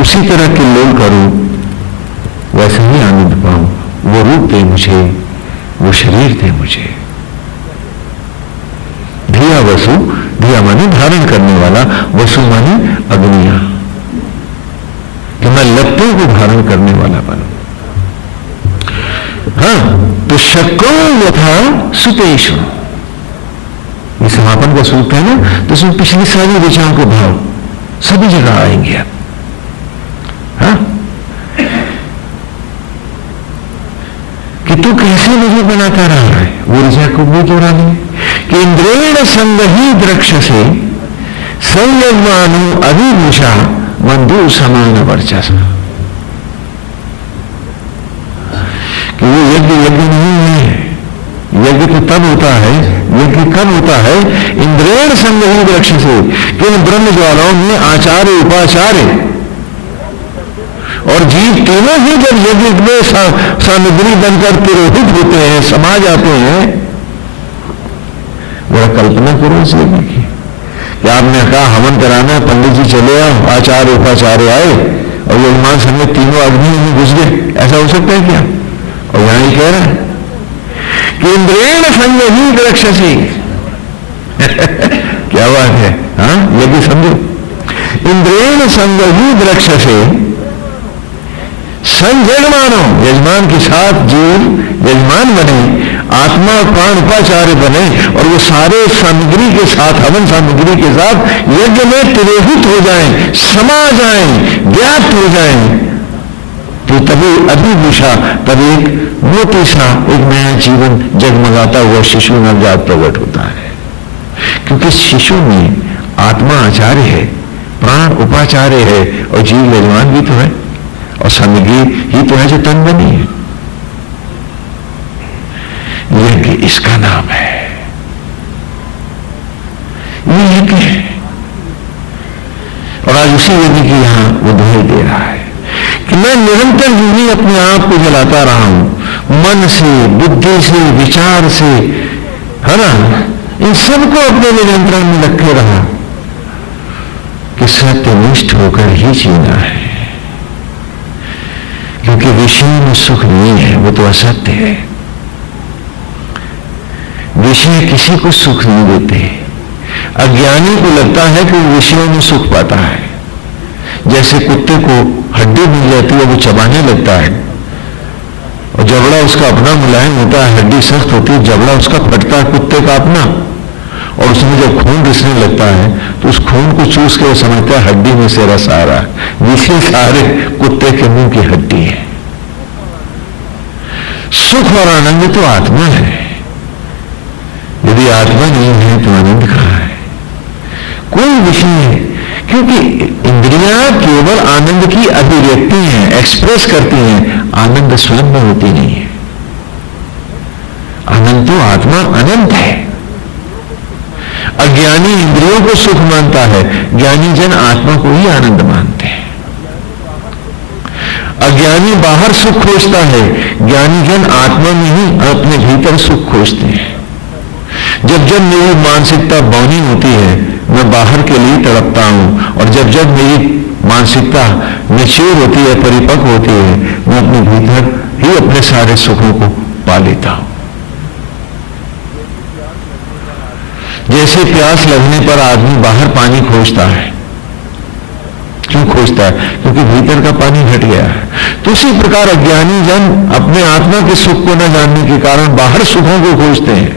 उसी तरह के लोल करूं, वैसे ही आनंद पाऊं। वो रूप दे मुझे, वो शरीर दे मुझे। धिया वसु, धिया माने धारण करने वाला, वसु माने अग्नियां, कि मैं लपटों को धारण करने वाला बनूं। हाँ, तो शक्रो यथा सुतेषु, ये समापन का सूत्र है ना, तो उसमें पिछली सारी विचारों के भाव सभी जगह आएंगे। अब हाँ, कि तू कैसे मुझे बनाता रहा है, वो ऋचा को भी जोड़ा ले, कि इंद्रेण संगही द्रक्ष से संयमानु अभिभूषा बंधु समान वर्चसा। कि वो यज्ञ नहीं है, यज्ञ तो तब होता है, यज्ञ कब होता है? इंद्रेण संगही द्रक्ष से, कि ब्रह्म ज्वालाओं में आचार्य, उपाचार्य और जीव तीनों ही जब यज्ञ में सामग्री बनकर पुरोहित होते हैं, समा जाते हैं। वह कल्पना करो इस यज्ञ की, कि आपने कहा हवन कराना है, पंडित जी चले आओ, आचार्य उपाचार्य आए और यजमान समेत तीनों अग्नि में घुस गए, ऐसा हो सकता है क्या? और यहां ही कह रहा है कि इंद्रेण संग ही द्रक्षसी क्या बात है, हाँ ये भी समझो, इंद्रेण संग ही द्रक्षसे, संग यजमानो, यजमान के साथ जीव यजमान बने, आत्मा और प्राण उपाचार्य बने और वो सारे सामग्री के साथ, हवन सामग्री के साथ यज्ञ में तिरोहित हो जाएं, समा जाएं, व्याप्त हो जाएं, तो तभी अभिभूषा, तब एक मोटी सा एक नया जीवन जगमगाता हुआ शिशु नवजात प्रकट होता है। क्योंकि शिशु में आत्मा आचार्य है, प्राण उपाचार्य है और जीव यजमान भी तो है और सामग्री ही तो है जो तन बनी है। यज्ञ इसका नाम है, ये यज्ञ है। और आज उसी यज्ञ की यहां वो दुहाई दे रहा है कि मैं निरंतर यूं ही अपने आप को जलाता रहा हूं, मन से, बुद्धि से, विचार से, है ना, इन सबको अपने नियंत्रण में रखे रहा कि सत्यनिष्ठ होकर ही जीना है। क्योंकि विषय में सुख नहीं है, वो तो असत्य है। विषय किसी को सुख नहीं देते। अज्ञानी को लगता है कि वो विषयों में सुख पाता है। जैसे कुत्ते को हड्डी मिल जाती है, वो चबाने लगता है और जबड़ा उसका अपना मुलायम होता है, हड्डी सख्त होती है, जबड़ा उसका फटता है कुत्ते का अपना, और उसमें जब खून रिसने लगता है तो उस खून को चूस के वो समझता है हड्डी में से रस आ रहा है। विषय सारे कुत्ते के मुंह की हड्डी है। सुख और आनंद तो आत्मा है। यदि आत्मा नहीं है तो आनंद कहां है? कोई विषय है, क्योंकि इंद्रियां केवल आनंद की अभिव्यक्ति हैं, एक्सप्रेस करती हैं, आनंद स्वयं में होती नहीं है। आनंद तो आत्मा अनंत है। अज्ञानी इंद्रियों को सुख मानता है, ज्ञानी जन आत्मा को ही आनंद मानते हैं। अज्ञानी बाहर सुख खोजता है, ज्ञानी जन आत्मा में ही अपने भीतर सुख खोजते हैं। जब जब मेरी मानसिकता बौनी होती है, मैं बाहर के लिए तड़पता हूं, और जब जब मेरी मानसिकता मैच्योर होती है, परिपक्व होती है, मैं अपने भीतर ही अपने सारे सुखों को पा लेता हूं। जैसे प्यास लगने पर आदमी बाहर पानी खोजता है, क्यों खोजता है? क्योंकि भीतर का पानी घट गया है। तो उसी प्रकार अज्ञानी जन अपने आत्मा के सुख को न जानने के कारण बाहर सुखों को खोजते हैं,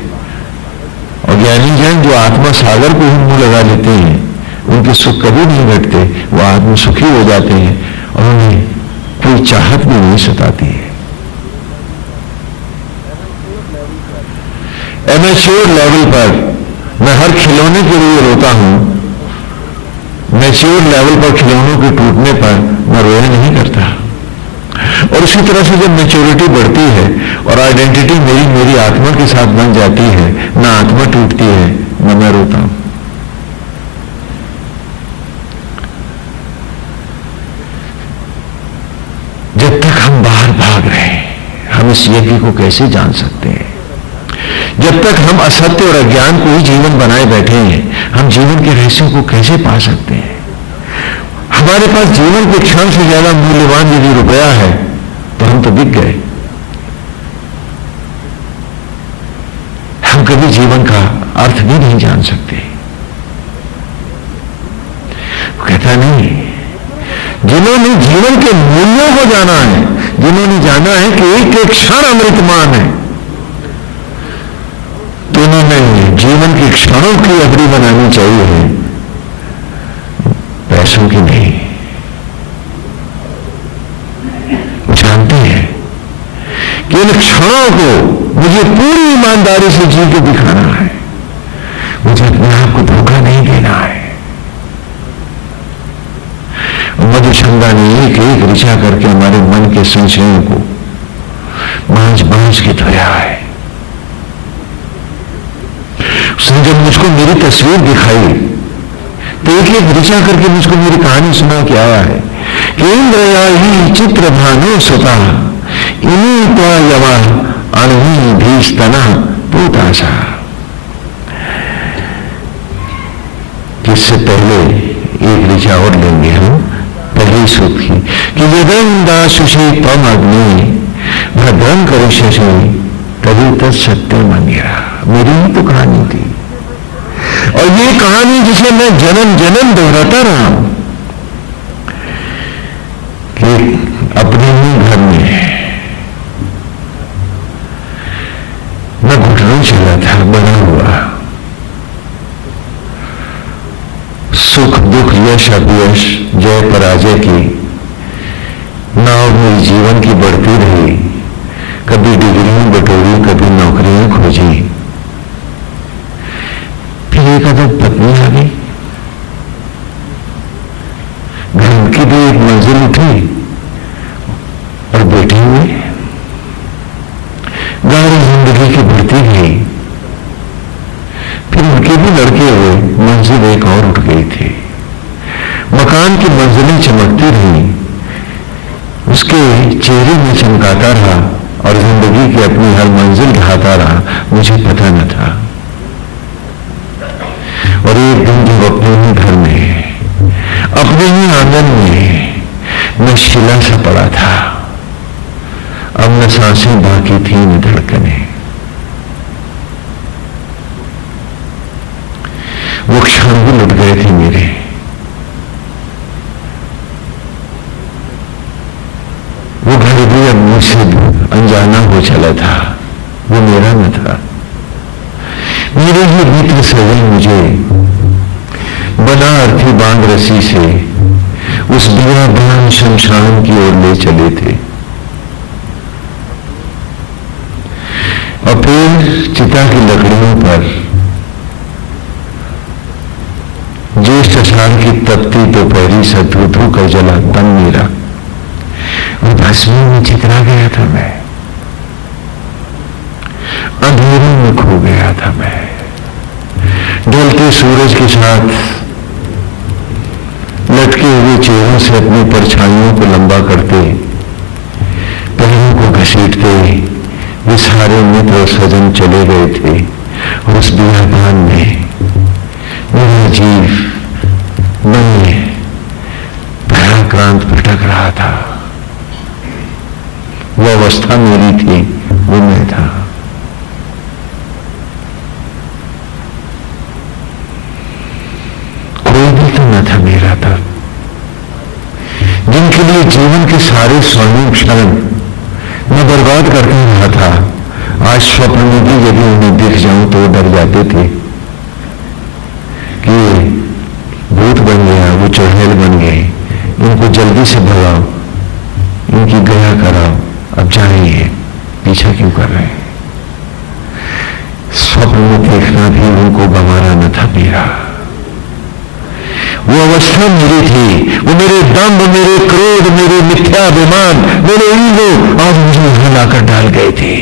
और ज्ञानी जन जो आत्मा सागर को ही मुंह लगा लेते हैं, उनके सुख कभी नहीं घटते, वो आत्म सुखी हो जाते हैं और उन्हें कोई चाहत भी नहीं सताती है। एमेच्योर लेवल पर मैं हर खिलौने के लिए रोता हूं, मैच्योर लेवल पर खिलौनों के टूटने पर मैं रोया नहीं करता। और उसी तरह से जब मैच्योरिटी बढ़ती है और आइडेंटिटी मेरी आत्मा के साथ बन जाती है, ना आत्मा टूटती है ना मैं रोता हूं। जब तक हम बाहर भाग रहे हैं, हम इस यज्ञ को कैसे जान सकते हैं? जब तक हम असत्य और अज्ञान को ही जीवन बनाए बैठे हैं, हम जीवन के रहस्यों को कैसे पा सकते हैं? हमारे पास जीवन के क्षण से ज्यादा मूल्यवान यदि रुपया है तो हम तो बिक गए। हम कभी जीवन का अर्थ भी नहीं जान सकते। वो कहता नहीं, जिन्होंने जीवन के मूल्यों को जाना है, जिन्होंने जाना है कि एक एक क्षण अमृतमान है, तो उन्होंने जीवन के क्षणों की अवधि बनानी चाहिए, पैसों की नहीं। जानते हैं कि इन क्षणों को मुझे पूरी ईमानदारी से जी के दिखाना है, मुझे अपने आप को धोखा नहीं देना है। मधुचंदा ने एक एक ऋचा करके हमारे मन के संशयों को बांझ बांझ के धोया है। उसने जब मुझको मेरी तस्वीर दिखाई तो एक एक ऋचा करके मुझको मेरी कहानी सुना के आया है कि इंद्रया ही चित्र भानु सुता इनी तो यवा अणवी भीस्तना पूताशा। कि इससे पहले एक ऋचा और लेंगे हम पहली सूक्त की कि यदं दाशुषी तम अग्नि भद्रं करिष्यसि कभी तत् सत्य मंदिरा। मेरी ही तो कहानी थी, और ये कहानी जिसे मैं जन्म जन्म दोहराता रहा हूं कि अपने ही घर में मैं घुटनों चला था, बना हुआ सुख दुख यश अपयश जय पराजय की नाव मेरी जीवन की बढ़ती रही। कभी डिग्रियां बटोरी, कभी नौकरियां खोजी, फिर एक अदब पत्नी आ गई, घर की भी एक मंजिल उठी और बेटे हुए, गाड़ी जिंदगी की बढ़ती गई, फिर उनके भी लड़के हुए, मंजिल एक और उठ गई थी। मकान की मंजिलें चमकती रही, उसके चेहरे में चमकाता रहा और जिंदगी की अपनी हर मंजिल ढाता रहा, मुझे पता न था। और एक दिन जब अपने ही घर में, अपने ही आंगन में मैं शिला सा पड़ा था, अब न सांसें बाकी थी न धड़कनें, वो क्षण भी लुट गए थे मेरे। वो घर भी अब मुझसे अनजाना हो चला था, वो मेरा न था। मेरे ही मित्र सजन मुझे बना अर्थी बांध रस्सी से उस बियाबान शमशान की ओर ले चले थे, और फिर चिता की लकड़ियों पर ज्येष्ठ आषाढ़ की तपती दोपहरी से धू कर जला तन मेरा, और भस्मी में चिकरा गया था मैं, अंधेरे में खो गया था मैं। ढलते सूरज के साथ लटके हुए चेहरों से अपनी परछाइयों को लंबा करते, पैरों को घसीटते वे सारे मित्र और सजन चले गए थे। और उस बियाबान में मेरा जीव मन में पराक्रांत भटक रहा था। वो अवस्था मेरी थी, वो मैं था। कोई भी तो न था मेरा तब, जिनके लिए जीवन के सारे स्वर्णिम क्षण मैं बर्बाद करके रहा था, आज स्वप्न में भी यदि उन्हें दिख जाऊं तो डर जाते थे कि भूत बन गया, वो चुड़ैल बन गए, इनको जल्दी से भगाओ, इनकी गया कराओ, अब जाइए, पीछा क्यों कर रहे हैं। स्वप्न में देखना भी उनको गंवारा न था मेरा। वो अवस्था मेरी थी, वो मेरे दम्भ, मेरे क्रोध, मेरे मिथ्याभिमान, मेरे ईगो आज मुझे यहां लाकर डाल गए थे।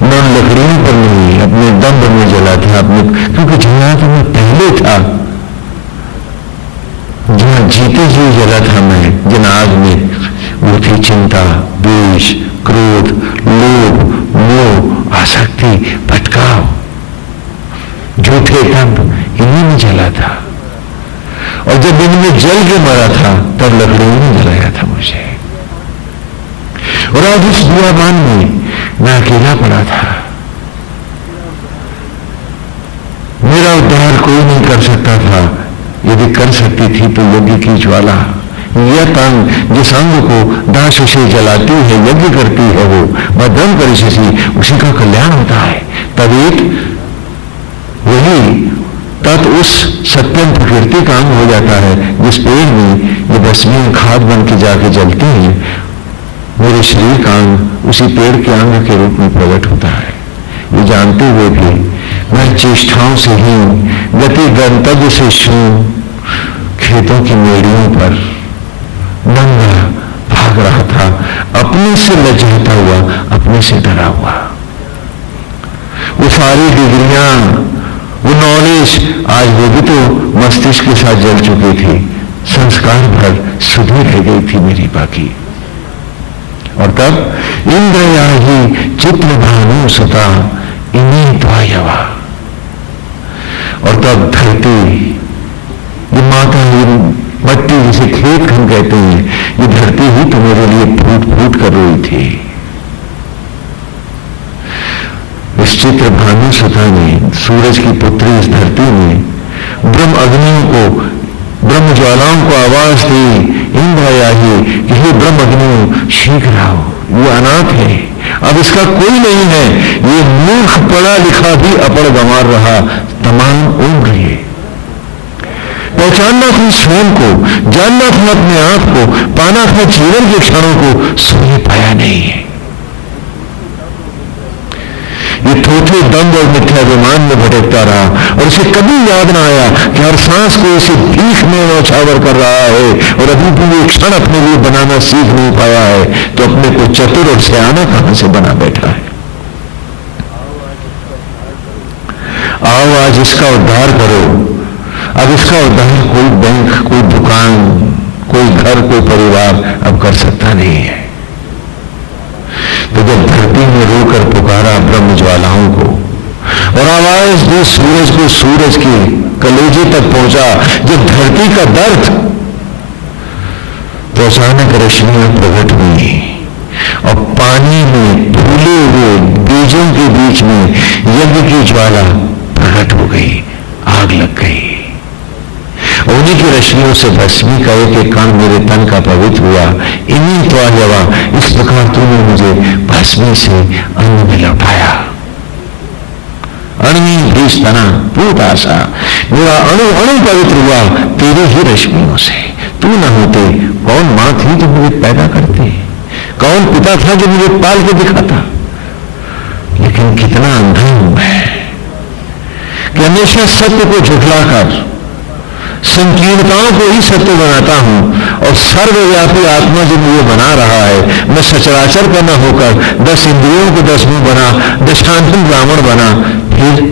मैं लकड़ियों पर नहीं, अपने दम्भ में जला था, अपने, क्योंकि जला तो मैं पहले था, जहां जीते जी जला था मैं, जिन आग में वो थी चिंता, द्वेष, क्रोध, लोभ, मोह, आसक्ति, भटकाव, झूठे दम्भ, इन्हीं में जला था। और जब इनमें जल के मरा था तब लकड़ियों ने जलाया था मुझे। और आज उस बियाबान में मैं अकेला पड़ा था। मेरा उद्धार कोई नहीं कर सकता था, यदि कर सकती थी तो यज्ञ की ज्वाला, यह तंग जिस अंग को दाश से जलाती है, यज्ञ करती है, वो भद्रं करिष्यसि, उसी का कल्याण होता है। तब एक वही तत् उस सत्यम प्रकृति का अंग हो जाता है, जिस पेड़ में ये भस्मी खाद बन के जाके जलती है, मेरे शरीर का अंग उसी पेड़ के अंग के रूप में प्रकट होता है। ये जानते हुए भी मैं चेष्टाओं से ही गति गंतव्य से शून्य खेतों की मेड़ियों पर नंगा भाग रहा था, अपने से लज्जाता हुआ, अपने से डरा हुआ। वो सारी डिग्रियां, वो नॉलेज, आज वो भी तो मस्तिष्क के साथ जल चुकी थी, संस्कार भर सुधी रह गई थी मेरी बाकी। और तब इंद्रया ही चित्र भानु सुता इन्हीं द्वायवा, और तब धरती, ये माता, ये मट्टी जिसे खेत हम कहते हैं, ये धरती ही तो मेरे लिए फूट फूट कर रोई थी। इस चित्र भानु सुता ने, सूरज की पुत्री इस धरती में ब्रह्म अग्नियों को, ब्रह्म ज्वालाओं को आवाज दी, इंद्रयाही कि हे ब्रह्म अग्नियों शीघ्र आओ, ये अनाथ है, अब इसका कोई नहीं है, ये मूर्ख पढ़ा लिखा भी अपड़ गंवार रहा, तमाम उम्र ये पहचानना था स्वयं को, जानना था अपने आप को, पाना था जीवन के क्षणों को, सोने पाया नहीं है। ये थोथे दंड और मिथ्याभिमान में भटकता रहा और उसे कभी याद ना आया कि हर सांस को इसे भीख में नौछावर कर रहा है और अभी भी वो क्षण अपने लिए बनाना सीख नहीं पाया है, तो अपने को चतुर और सयाना कहां से बना बैठा है। आओ आज इसका उद्धार करो। अब इसका उद्धार कोई बैंक, कोई दुकान, कोई घर, कोई परिवार अब कर सकता नहीं है। तो जब धरती में रोकर पुकारा ब्रह्म ज्वालाओं को और आवाज दी सूरज को, सूरज के कलेजे तक पहुंचा जब धरती का दर्द, तो अचानक रश्मियां प्रकट हुई और पानी में फूले हुए बीजों के बीच में यज्ञ की ज्वाला प्रकट हो गई, आग लग गई। उन्हीं की रश्मियों से भस्मी का एक एक कण मेरे तन का पवित्र हुआ। इन्हीं त्वायवा, इस प्रकार तूने मुझे भस्मी से अन्न में लौटाया। अणि भीष तना पूत आशा, मेरा अणु अणु पवित्र हुआ तेरी ही रश्मियों से। तू न होते कौन मां थी जो मुझे पैदा करती, कौन पिता था जो मुझे पाल के दिखाता। लेकिन कितना अंधा हूं मैं कि हमेशा सत्य को झुठलाकर संकीर्णताओं को ही सत्य बनाता हूं और सर्वव्यापी आत्मा जो मुझे बना रहा है, मैं सचराचर का न होकर 10 इंद्रियों को 10 मुंह बना, दशानंद ब्राह्मण बना, फिर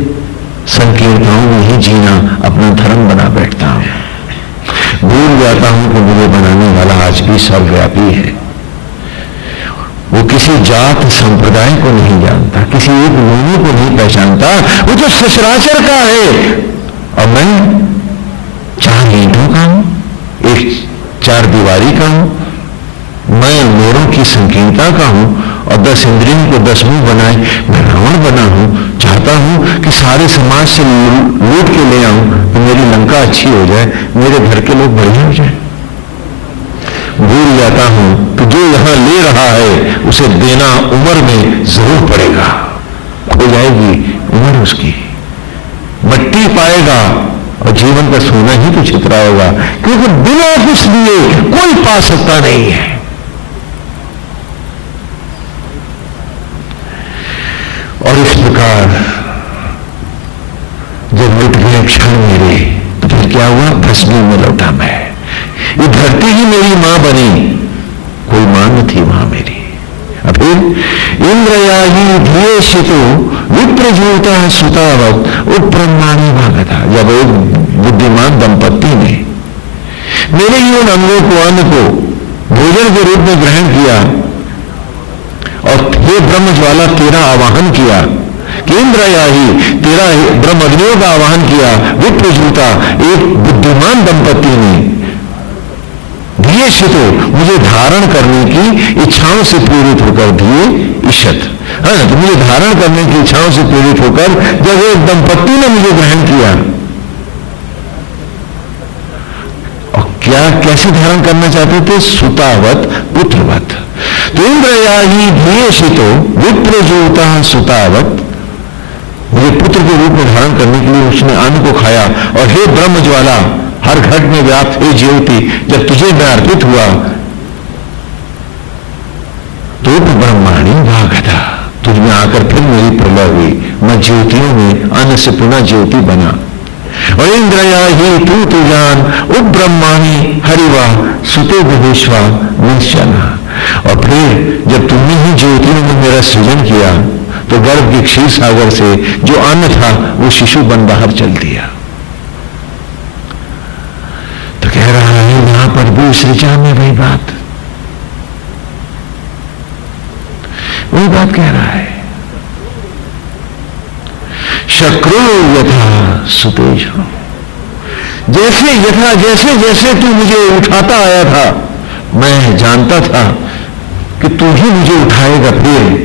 संकीर्णताओं में ही जीना अपना धर्म बना बैठता हूं। भूल जाता हूं कि मुझे बनाने वाला आज भी सर्वव्यापी है। वो किसी जात संप्रदाय को नहीं जानता, किसी एक भूमि को नहीं पहचानता, वो जो सचराचर का है। और मैं 4 ईंटों का हूं, एक 4 दीवारी का हूं, मैं मोरों की संकीर्णता का हूं और 10 इंद्रियों को 10 मुंह बनाए मैं रावण बना हूं। चाहता हूं कि सारे समाज से लूट के ले आऊं तो मेरी लंका अच्छी हो जाए, मेरे घर के लोग बढ़िया हो जाए। भूल जाता हूं कि जो यहां ले रहा है उसे देना उम्र में जरूर पड़ेगा, खो जाएगी उम्र उसकी, मट्टी पाएगा और जीवन का सोना ही तो छितरा होगा, क्योंकि बिना कुछ दिए कोई पा सकता नहीं है। और इस प्रकार जब मिट गए क्षण मेरे, तो फिर क्या हुआ, भस्मी में लौटा मैं। ये धरती ही मेरी मां बनी, कोई मां न थी वहां मेरी। अब फिर इंद्रयाही धियेषितो विप्रजूता सुतावत उपब्रह्माणी भागता। जब एक बुद्धिमान दंपत्ति ने मेरे ही उन अंगों को, अन्न को भोजन के रूप में ग्रहण किया और हे ब्रह्म ज्वाला तेरा आवाहन किया, कि इंद्रयाही तेरा ब्रह्म अग्नियों का आवाहन किया, विप्रजूता एक बुद्धिमान दंपत्ति ने दिए शितो मुझे धारण करने की इच्छाओं से प्रेरित होकर, दिए ईशत, हाँ, तो मुझे धारण करने की इच्छाओं से प्रेरित होकर जब एक दंपत्ति ने मुझे ग्रहण किया, और क्या कैसे धारण करना चाहते थे, सुतावत पुत्रवत। तो इंद्रयाही दिए शितो विप्रजूता सुतावत, मुझे पुत्र के रूप में धारण करने के लिए उसने अन्न को खाया। और हे ब्रह्म ज्वाला हर घट में व्याप्त हे ज्योति, जब तुझे मैं अर्पित हुआ तो ब्रह्माणी भागता, तुझ में आकर फिर मेरी प्रलय हुई, मैं ज्योतियों में अन्न से पुनः ज्योति बना। और इंद्रयाही तू तुजान उप ब्रह्माणी हरिवा सुते विश्वा निश्चना। और फिर जब तुमने ही ज्योतियों में मेरा सृजन किया तो गर्भ के क्षीर सागर से जो अन्न था वो शिशु बन बाहर चल दिया। तो कह रहा है यहां पर भी इस ऋचा में वही बात कह रहा है। शक्रो यथा सुतेषु, जैसे जैसे तू मुझे उठाता आया था, मैं जानता था कि तू ही मुझे उठाएगा फिर।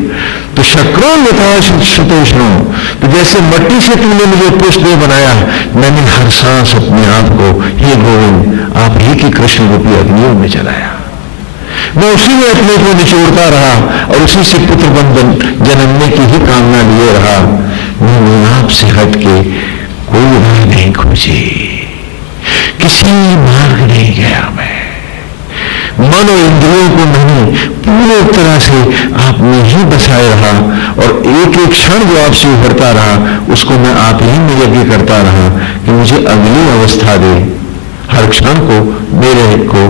तो शक्रो यथा सुतेषु, तो जैसे मट्टी से तूने मुझे पुष्पदेह बनाया, मैंने हर सांस अपने आप को हे गोविंद आप ही की कृष्ण रूपी अग्नियों में जलाया। मैं उसी में अपने को निचोड़ता रहा और उसी से पुत्र बंधन जन्मने की ही कामना लिए रहा। मैंने आपसे हट के कोई राह नहीं खोजी, किसी मार्ग नहीं गया। मैं मन और इंद्रियों को मैंने पूरी तरह से आपने ही बसाए रहा और एक एक क्षण जो आपसे उभरता रहा उसको मैं आप ही में यज्ञ करता रहा कि मुझे अगली अवस्था दे। हर क्षण को मेरे को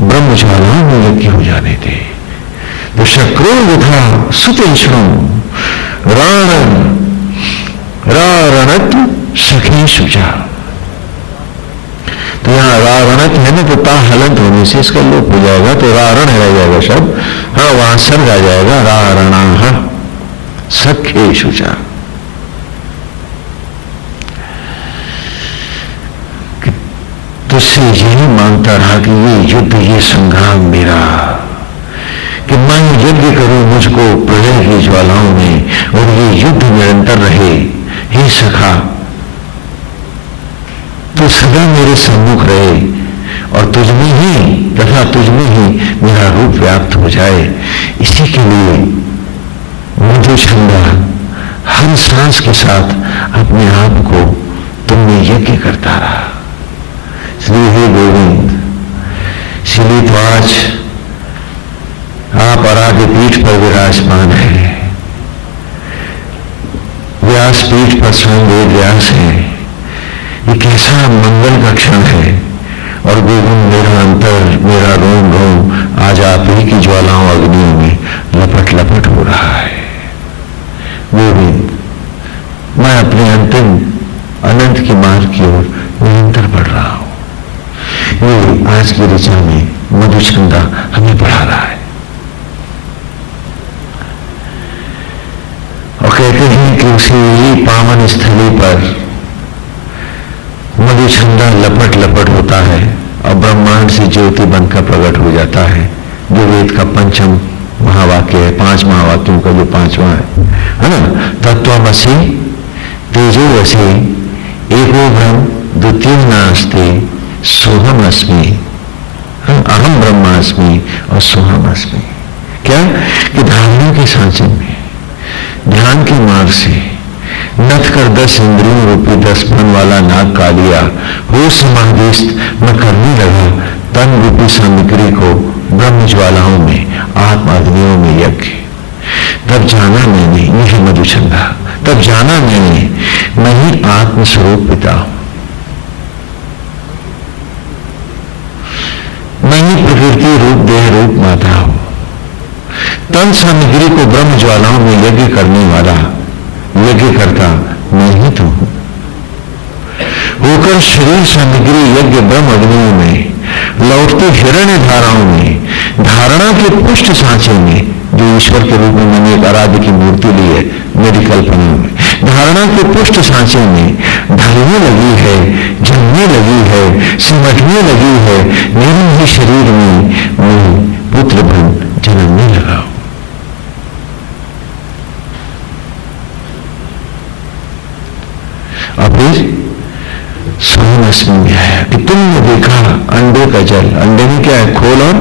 ब्रह्मज्वालाओं में यज्ञ हो जाने दे। तो शक्रो यथा सुतेषु रारणत सखेषु चा। तो यहां रारणत है ना, तो ता हलंत होने से इसका लोप हो जाएगा, तो रारण रह जाएगा शब्द। हाँ वहां सर्ग आ जाएगा रारणा सखेषु चा। तुझसे यही मांगता रहा कि ये युद्ध, ये संग्राम मेरा, कि मैं यज्ञ करूं मुझको प्रलय की ज्वालाओं में और ये युद्ध निरंतर रहे। हे सखा तू सदा मेरे सम्मुख रहे और तुझमें ही तथा तुझमें ही मेरा रूप व्याप्त हो जाए। इसी के लिए मधुचंदा हर सांस के साथ अपने आप को तुमने यज्ञ करता रहा। श्री हे गोविंद, श्री तो आज आप आराध्य पीठ पर विराजमान है, व्यास पीठ पर स्वयं वेद व्यास है। ये कैसा मंगल का क्षण है। और गोविंद मेरा अंतर, मेरा रोम रोम आज आप ही की ज्वालाओं अग्नियों में लपट लपट हो रहा है। गोविंद मैं अपने अंतिम अनंत की मार्ग की ओर निरंतर बढ़ रहा हूं। ये आज की ऋचा में मधुचंदा हमें पढ़ा रहा है और कहते हैं कि उसी पावन स्थली पर मधुचंदा लपट लपट होता है और ब्रह्मांड से ज्योति बनकर प्रकट हो जाता है, जो वेद का पंचम महावाक्य है, 5 महावाक्यों का जो 5वां है ना। तत्त्वमसि तेजोवसि एको ब्रह्म द्वितीय नास्ति सोहम अस्मि, अहम ब्रह्मास्मि और सोहम अस्मि। क्या कि धारणा के सांचे में ध्यान के मार्ग से नथ कर 10 इंद्रियों रूपी 10 मन वाला नाग का लिया हो समाधिस्थ मैं करने लगा तन रूपी सामग्री को ब्रह्म ज्वालाओं में आत्मा अग्नियों में यज्ञ। तब जाना मैंने, यही मधुचंदा, तब जाना मैंने मैं ही आत्मस्वरूप पिता हूं, मैं ही प्रकृति रूप देह रूप माता हूं। तन सामग्री को ब्रह्म ज्वालाओं में यज्ञ करने वाला यज्ञ करता मैं ही तो हूं। होकर शरीर सामग्री यज्ञ ब्रह्म अग्नियों में लौटती हिरण्य धाराओं में, धारणा के पुष्ट सांचे में, जो ईश्वर के रूप में मैंने एक आराध्य की मूर्ति ली है मेरी कल्पना में, धारणा के पुष्ट सांचे में ढलने लगी है, जमने लगी है, सिमटने लगी है। मेरे ही शरीर में मैं पुत्र बन जन्मने लगा हूं। अब सोहम अस्मि में आया कि तुमने देखा अंडे का जल, अंडे में क्या है, खोल और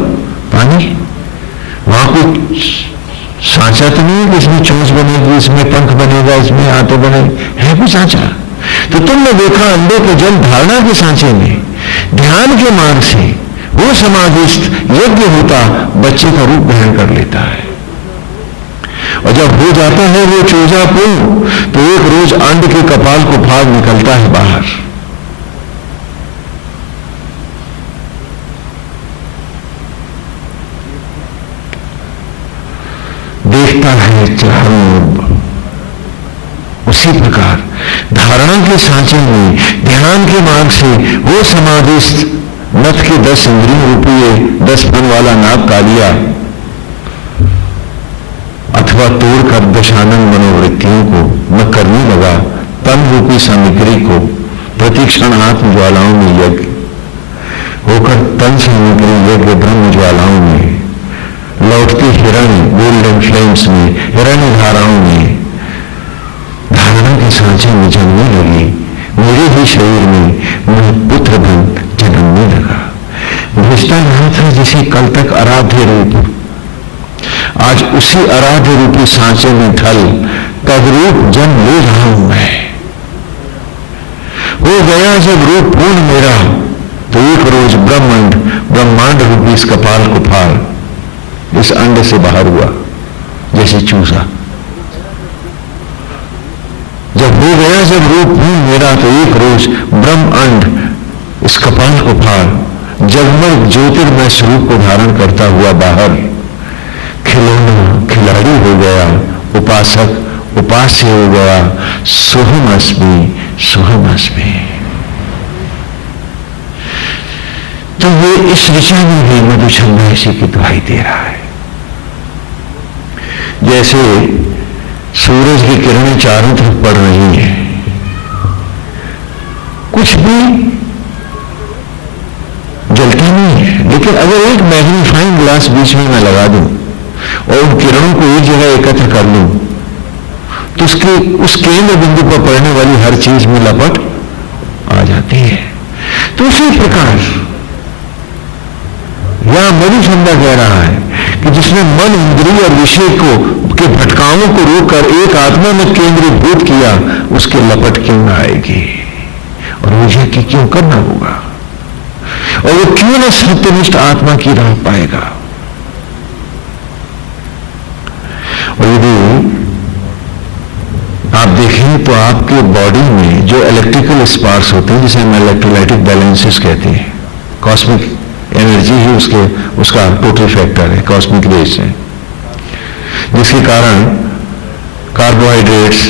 पानी। वहां कुछ सांचा तो नहीं है कि इसमें चोंच बनेगी, इसमें पंख बनेगा, इसमें आते बनेंगे, है कुछ सांचा। तो तुमने देखा अंडे का जल धारणा के सांचे में ध्यान के मार्ग से वो समाधिस्थ यज्ञ होता बच्चे का रूप ग्रहण कर लेता है। और जब हो जाता है वो चूजा पुल, तो एक रोज अंड के कपाल को फाड़ निकलता है बाहर। देखता है चारों। उसी प्रकार धारणा के सांचे में ध्यान के मार्ग से वो समाधिस्थ नथ के 10 इंद्रियों रूपी 10 फन वाला नाग कालिया अथवा तोड़कर दशानन मनोवृत्तियों को मैं करने लगा तन रूपी सामग्री को प्रतिक्षण आत्म ज्वालाओं में यज्ञ होकर तन सामग्री यज्ञ ब्रह्म ज्वालाओं में लौटती हिरण्य गोल्डन फ्लेम्स में हिरण्य धाराओं में धारणा के सांचे में जमने लगी। मेरे ही शरीर में मैं पुत्र बन जन्मने लगा। भेजता रहा था जिसे कल तक आराध्य रूप, आज उसी आराध्य रूपी सांचे में ढल तद्रूप जन्म ले रहा हूं मैं। हो गया जब रूप पूर्ण मेरा, तो एक रोज ब्रह्मांड रूपी इस कपाल को फाड़ इस अंड से बाहर हुआ जैसे चूसा। जब हो गया जब रूप पूर्ण मेरा, तो एक रोज ब्रह्मांड इस कपाल को फाड़ जगमग ज्योतिर्मय स्वरूप को धारण करता हुआ बाहर खिलौना खिलाड़ी हो गया, उपासक उपास्य हो गया। सोहम अस्मि। तो ये इस ऋचा में भी मधुछंदा इसी की दुहाई दे रहा है। जैसे सूरज की किरणें चारों तरफ पड़ रही हैं, कुछ भी जलता नहीं है, लेकिन अगर एक मैग्नीफाइंग ग्लास बीच में मैं लगा दूं और उन किरणों को एक जगह एकत्र कर लूं, तो उस केंद्र बिंदु पर पड़ने वाली हर चीज में लपट आ जाती है। तो उसी प्रकार यहां मधुछंदा कह रहा है कि जिसने मन इंद्रिय और विषय के भटकावों को रोककर एक आत्मा में केंद्रीभूत किया, उसके लपट क्यों ना आएगी और मुझे कि क्यों करना होगा, और वो क्यों ना सत्यनिष्ठ आत्मा की राह पाएगा। और यदि आप देखें तो आपके बॉडी में जो इलेक्ट्रिकल स्पार्क्स होते हैं, जिसे हम इलेक्ट्रोलाइटिक बैलेंसेस कहते हैं, कॉस्मिक एनर्जी ही उसका टोटल फैक्टर है, कॉस्मिक रेस है, जिसके कारण कार्बोहाइड्रेट्स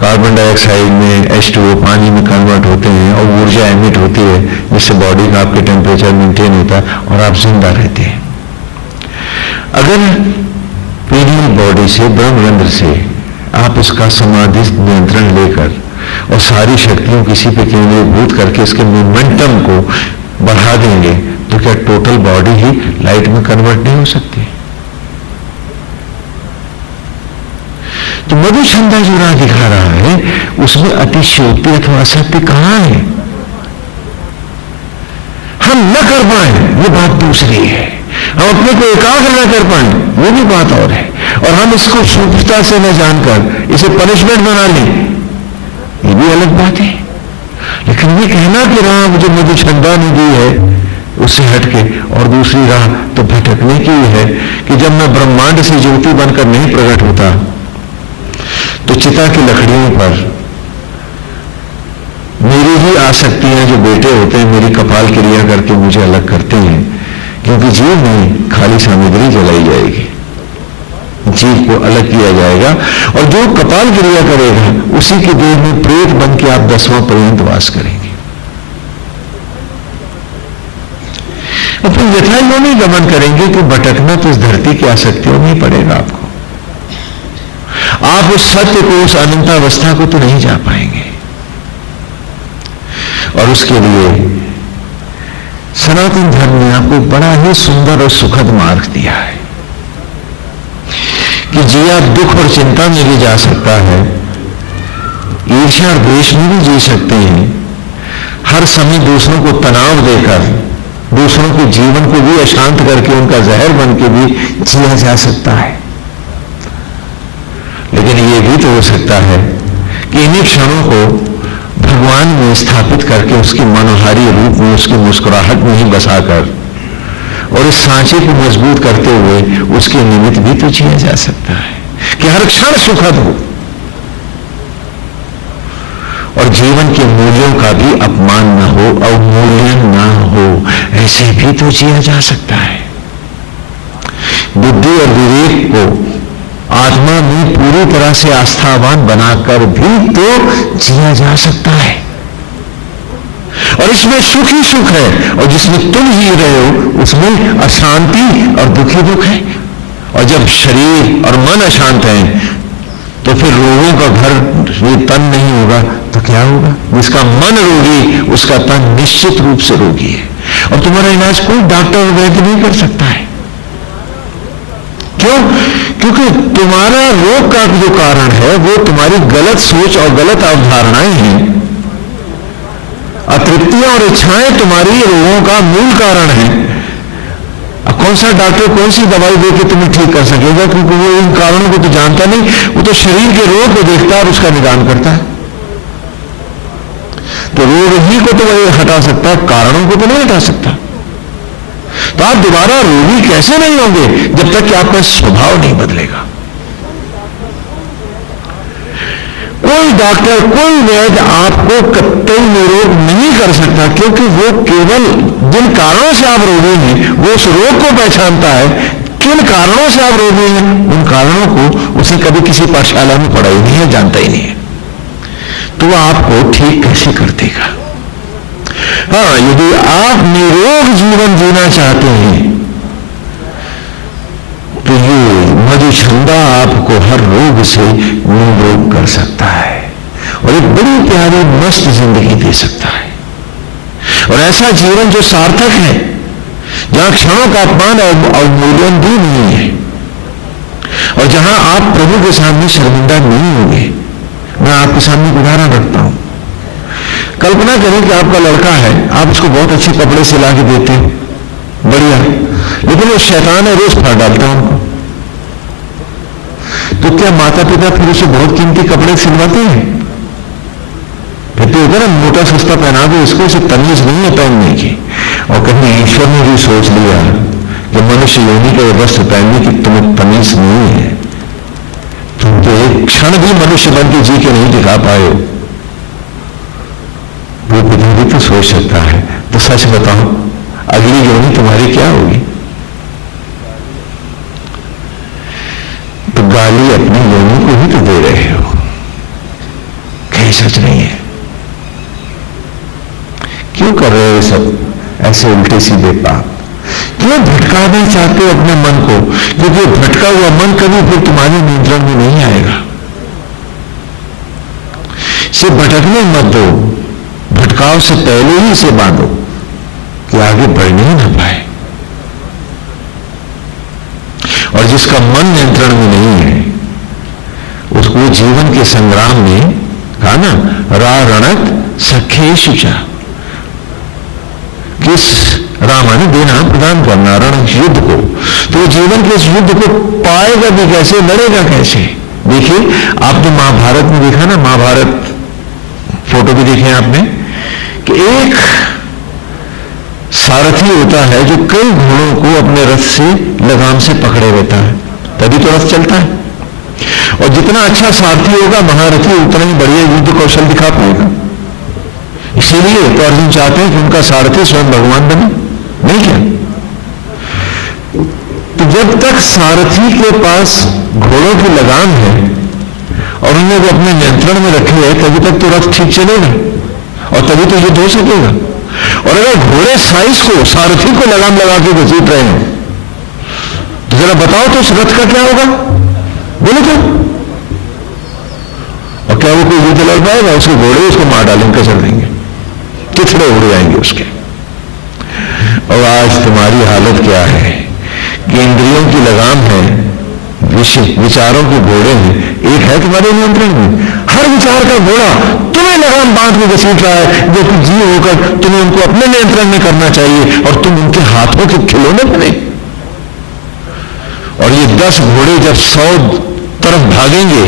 कार्बन डाइऑक्साइड में H2O पानी में कन्वर्ट होते हैं और ऊर्जा एमिट होती है, जिससे बॉडी का आपके टेम्परेचर मेंटेन होता है और आप जिंदा रहते हैं। अगर पीनियल बॉडी से ब्रह्मरंध्र से आप उसका समाधि नियंत्रण लेकर और सारी शक्तियों किसी पे केंद्रीभूत करके इसके मोमेंटम को बढ़ा देंगे, तो क्या टोटल बॉडी ही लाइट में कन्वर्ट नहीं हो सकती? तो मधुछंदा जो राह दिखा रहा है उसमें अतिशयोक्ति अथवा असत्य कहां है? हम न कर पाए ये बात दूसरी है, हम अपने को एकाग्र न कर पाए वो भी बात और है, और हम इसको सूक्ष्मता से न जानकर इसे पनिशमेंट बना लें ये भी अलग बात है। लेकिन ये कहना कि राह मुझे मधुछंदा ने दी है उससे हटके और दूसरी राह तो भटकने की है कि जब मैं ब्रह्मांड से ज्योति बनकर नहीं प्रकट होता तो चिता की लकड़ियों पर मेरी ही आसक्तियां जो बेटे होते हैं मेरी कपाल क्रिया करके मुझे अलग करते हैं, क्योंकि जीव में खाली सामग्री जलाई जाएगी, जीव को अलग किया जाएगा और जो कपाल क्रिया करेगा उसी के देह में प्रेत बन के आप 10वां पर्यंत वास करेंगे। अपने यथायों में गमन करेंगे तो भटकना तो इस धरती की आसक्तियों में ही पड़ेगा आपको। आप उस सत्य को, उस अनंतावस्था को तो नहीं जा पाएंगे। और उसके लिए सनातन धर्म ने आपको बड़ा ही सुंदर और सुखद मार्ग दिया है कि जिया दुख और चिंता में भी जा सकता है, ईर्ष्या और द्वेष में भी जी सकते हैं, हर समय दूसरों को तनाव देकर दूसरों के जीवन को भी अशांत करके उनका जहर बन के भी जिया जा सकता है। लेकिन यह भी तो हो सकता है कि इन्हीं क्षणों को भगवान में स्थापित करके उसके मनोहारी रूप में उसकी मुस्कुराहट में ही बसाकर और इस सांचे को मजबूत करते हुए उसके निमित्त भी तो जिया जा सकता है कि हर क्षण सुखद हो और जीवन के मूल्यों का भी अपमान न हो, अवमूल्यन न हो, ऐसे भी तो जिया जा सकता है। बुद्धि और विवेक को आत्मा में पूरी तरह से आस्थावान बनाकर भी तो जिया जा सकता है और इसमें सुख ही सुख है, और जिसमें तुम जी रहे हो उसमें अशांति और दुखी दुख है। और जब शरीर और मन अशांत है तो फिर रोगों का घर ये तन नहीं होगा तो क्या होगा? जिसका मन रोगी उसका तन निश्चित रूप से रोगी है, और तुम्हारा इलाज कोई डॉक्टर और वैद्य नहीं कर सकता है। क्यों? क्योंकि तुम्हारा रोग का जो कारण है वो तुम्हारी गलत सोच और गलत अवधारणाएं हैं। अतृप्तियां और इच्छाएं तुम्हारी रोगों का मूल कारण है। अब कौन सा डॉक्टर कौन सी दवाई देकर तुम्हें ठीक कर सकेगा? क्योंकि वो इन कारणों को तो जानता नहीं, वो तो शरीर के रोग को देखता है और उसका निदान करता है। तो रोग ही को तो वही हटा सकता है, कारणों को तो नहीं हटा सकता। तो आप दोबारा रोगी कैसे नहीं होंगे जब तक कि आपका स्वभाव नहीं बदलेगा। कोई डॉक्टर कोई वैद्य आपको कतई निरोग नहीं कर सकता, क्योंकि वो केवल जिन कारणों से आप रोगी हैं वो उस रोग को पहचानता है। किन कारणों से आप रोगी हैं उन कारणों को उसने कभी किसी पाठशाला में पढ़ा ही नहीं है, जानता ही नहीं है, तो वो आपको ठीक कैसे कर देगा? हाँ, यदि आप निरोग जीवन जीना चाहते हैं तो ये मधुछंदा आपको हर रोग से निरोग कर सकता है और एक बड़ी प्यारी मस्त जिंदगी दे सकता है। और ऐसा जीवन जो सार्थक है, जहां क्षणों का अपमान और मूल्यन भी नहीं है, और जहां आप प्रभु के सामने शर्मिंदा नहीं होंगे। मैं आपके सामने एक उदाहरण रखता हूं। कल्पना करें कि आपका लड़का है, आप उसको बहुत अच्छे कपड़े सिला के देते हैं, बढ़िया, लेकिन वो शैतान है, रोज फाड़ डालता है उनको। तो क्या माता पिता फिर उसे बहुत कीमती कपड़े सिलवाते हैं? कहते होते ना, मोटा सस्ता पहना दो इसको, इसे तमीज नहीं है पहनने की। और कहीं ईश्वर ने भी सोच लिया कि मनुष्य योनि का वस्त्र पहनने की तुम्हें तमीज नहीं है, तुम तो एक क्षण भी मनुष्य बन के जी के नहीं दिखा पाए, वो पिता भी तो सोच सकता है। तो सच बताओ, अगली योनि तुम्हारी क्या होगी? तो गाली अपनी योनि को ही तो दे रहे हो, कहीं सच नहीं है। क्यों कर रहे हो सब ऐसे उल्टे सीधे पाप? क्यों भटकाना चाहते हो अपने मन को? क्योंकि भटका हुआ मन कभी फिर तुम्हारे नियंत्रण में नहीं आएगा। इसे भटकने मत दो, भटकाव से पहले ही इसे बांधो कि आगे बढ़ने ही ना पाए। और जिसका मन नियंत्रण में नहीं है उसको जीवन के संग्राम में, कहा ना, रा रणत सखेशुचा, किस रामाने देना प्रदान करना रण युद्ध को, तो जीवन के इस युद्ध को पाएगा भी कैसे, लड़ेगा कैसे? देखिए, आपने महाभारत में देखा ना, महाभारत फोटो भी देखे आपने, कि एक सारथी होता है जो कई घोड़ों को अपने रथ से लगाम से पकड़े रहता है, तभी तो रथ चलता है। और जितना अच्छा सारथी होगा महारथी, उतना ही बढ़िया युद्ध कौशल दिखा पाएगा। इसीलिए तो अर्जुन चाहते हैं कि उनका सारथी स्वयं भगवान बने, नहीं क्या? तो जब तक सारथी के पास घोड़ों की लगाम है और उन्हें वो अपने नियंत्रण में रखे है, तभी तक तो रथ ठीक चलेगा और तभी तो युद्ध हो सकेगा। और अगर घोड़े साइज को, सारथी को लगाम लगा के घसीट रहे हैं, तो जरा बताओ तो उस रथ का क्या होगा? बोलो तो। और क्या वो कोई युद्ध लड़ पाएगा? उसके घोड़े उसको मार डालेंगे, कसर देंगे, चिथड़े उड़ जाएंगे उसके। और आज तुम्हारी हालत क्या है कि इंद्रियों की लगाम है, विचारों के घोड़े हैं, एक है तुम्हारे नियंत्रण में, हर विचार का घोड़ा तुम्हें लगाम बांध के घसीट रहा है, जो कि जीव होकर तुम्हें उनको अपने नियंत्रण में करना चाहिए और तुम उनके हाथों के खिलौने बने। और ये 10 घोड़े जब 100 तरफ भागेंगे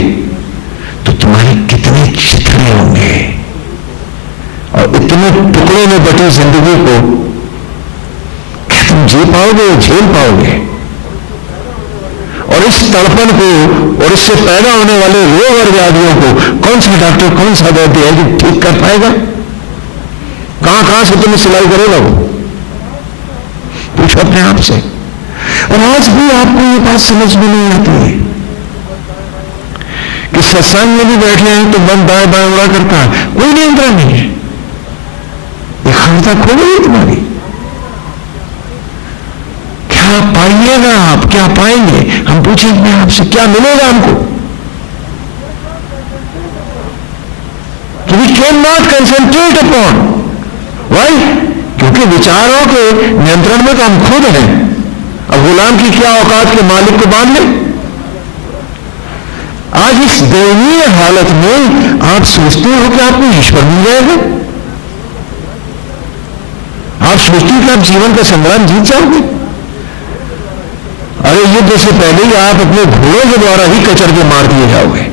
तो तुम्हारे कितने चिथड़े होंगे, और इतने टुकड़ों में बटी जिंदगी को क्या तुम जी पाओगे, झेल पाओगे? और इस तड़पन को और इससे पैदा होने वाले रोग और व्याधियों को कौन सा डॉक्टर, कौन सा वैद्य है जो ठीक कर पाएगा? कहां से तुम्हें सिलाई करेगा वो? पूछो अपने आप से। और आज भी आपको ये बात समझ में नहीं आती है कि सत्संग में भी बैठे हैं तो मन दाएं बाएं उड़ा करता है, कोई नियंत्रण नहीं है, एकाग्रता खो गई तुम्हारी। क्या पाइएगा आप, क्या पाएंगे? हम पूछेंगे आपसे क्या मिलेगा हमको? Can not concentrate upon. Why? क्योंकि विचारों के नियंत्रण में तो हम खुद हैं। अब गुलाम की क्या औकात के मालिक को बांध ले। आज इस दयनीय हालत में आप सोचते हो कि आपको ईश्वर मिल जाएगा? आप सोचते हो कि आप जीवन का संग्राम जीत जाओगे? अरे युद्ध से पहले ही आप अपने घोड़ों के द्वारा ही कचर के मार दिए जाओगे।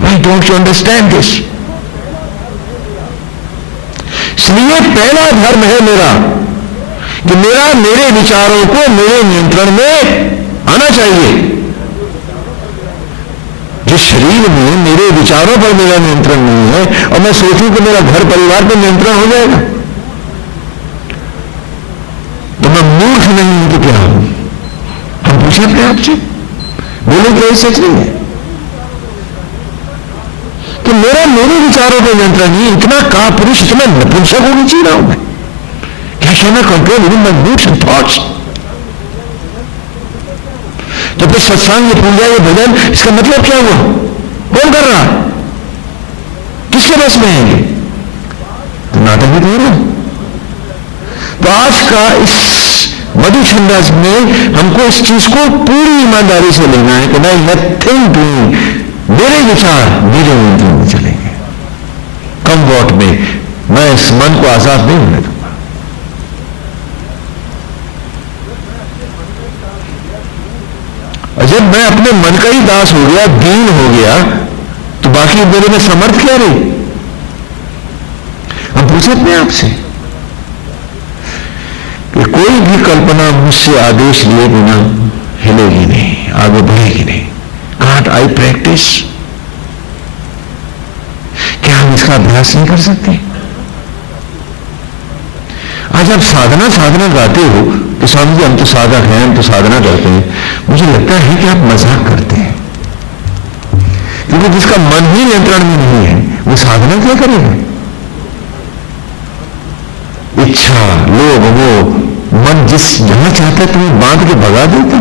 Why don't you understand this? इसलिए पहला धर्म है मेरा कि मेरे विचारों को मेरे नियंत्रण में आना चाहिए। जिस शरीर में मेरे विचारों पर मेरा नियंत्रण नहीं है और मैं सोचूं कि मेरा घर परिवार पर नियंत्रण हो जाएगा, तो मैं मूर्ख नहीं हूं तो क्या हूं? हम पूछे अपने आप से, बोले कि सच नहीं है कि मेरे विचारों पर नियंत्रण नहीं। इतना का पुरुष, इतना नपुंसक होना चाहिए रहा हूं मैं? क्या कहना control even my moods and thoughts? तो फिर सत्संग, ये पूजा, ये भजन, इसका मतलब क्या हुआ? कौन कर रहा? किसके बस में है ये? तो नाटक ही तो। तो आज का इस मधु छंदास में हमको इस चीज को पूरी ईमानदारी से लेना है कि नहीं, नथिंग डूइंग, मेरे विचार मेरे नियंत्रण में चलेंगे। कम वॉट में मैं इस मन को आजाद नहीं होने दूंगा। और जब मैं अपने मन का ही दास हो गया, दीन हो गया, तो बाकी मेरे में समर्थ क्या रही? हम पूछे अपने आप से कि कोई भी कल्पना मुझसे आदेश लिए बिना हिलेगी नहीं, आगे बढ़ेगी नहीं। Can't I practice? क्या हम इसका अभ्यास नहीं कर सकते? आज आप साधना गाते हो तो स्वामी जी हम तो साधक हैं, हम तो साधना करते हैं। मुझे लगता है कि आप मजाक करते हैं, क्योंकि जिसका मन ही नियंत्रण में नहीं है वो साधना क्या करेगा? इच्छा, लोभ, वो मन जिस जहां चाहता है तुम्हें बांध के भगा देता,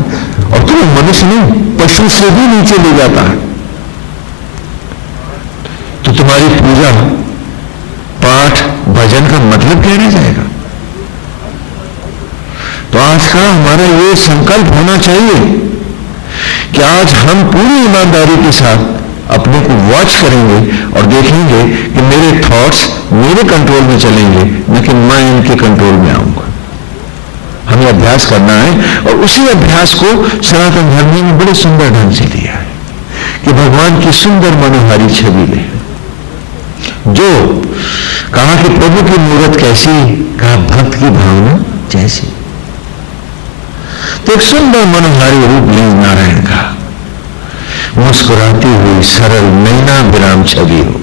और तुम्हें मनुष्य नहीं पशु से भी नीचे ले जाता है। तो तुम्हारी पूजा पाठ भजन का मतलब क्या रह जाएगा? तो आज का हमारा ये संकल्प होना चाहिए कि आज हम पूरी ईमानदारी के साथ अपने को वॉच करेंगे और देखेंगे कि मेरे थॉट्स मेरे कंट्रोल में चलेंगे, न कि मैं इनके कंट्रोल में आऊंगा। हमें अभ्यास करना है, और उसी अभ्यास को सनातन धर्म ने बड़े सुंदर ढंग से दिया है कि भगवान की सुंदर मनोहारी छवि ले, जो कहा कि प्रभु की मूरत कैसी, कहा भक्त की भावना जैसी। तो एक सुंदर मनोहारी रूप ले नारायण का, मुस्कुराती हुई सरल नैना विराम छवि हो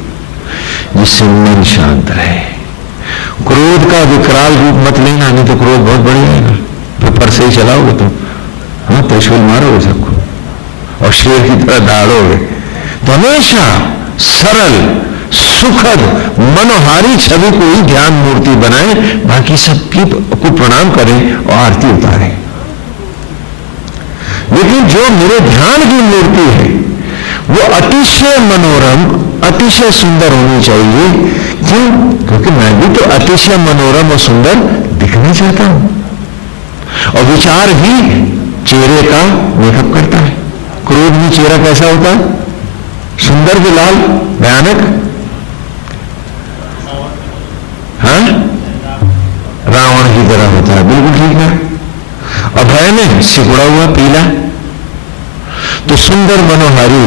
जिससे मन शांत रहे। क्रोध का विकराल रूप मत लेना, नहीं तो क्रोध बहुत बढ़ जाएगा, फिर पर से ही चलाओगे तुम। हाँ, त्रिशूल मारोगे सबको और शेर की तरह दौड़ोगे। तो हमेशा सरल सुखद मनोहारी छवि को ही ध्यान मूर्ति बनाए, बाकी सबकी को प्रणाम करें और आरती उतारें। लेकिन जो मेरे ध्यान की मूर्ति है वो अतिशय मनोरम, अतिशय सुंदर होनी चाहिए। क्यों? क्योंकि मैं भी तो अतिशय मनोरम और सुंदर दिखना चाहता हूं। और विचार भी चेहरे का मेकअप करता है। क्रोध में चेहरा कैसा होता है? सुंदर के लाल, भयानक? हाँ, रावण की तरह होता है। बिल्कुल ठीक है। और भय में सिकुड़ा हुआ पीला। तो सुंदर मनोहारी,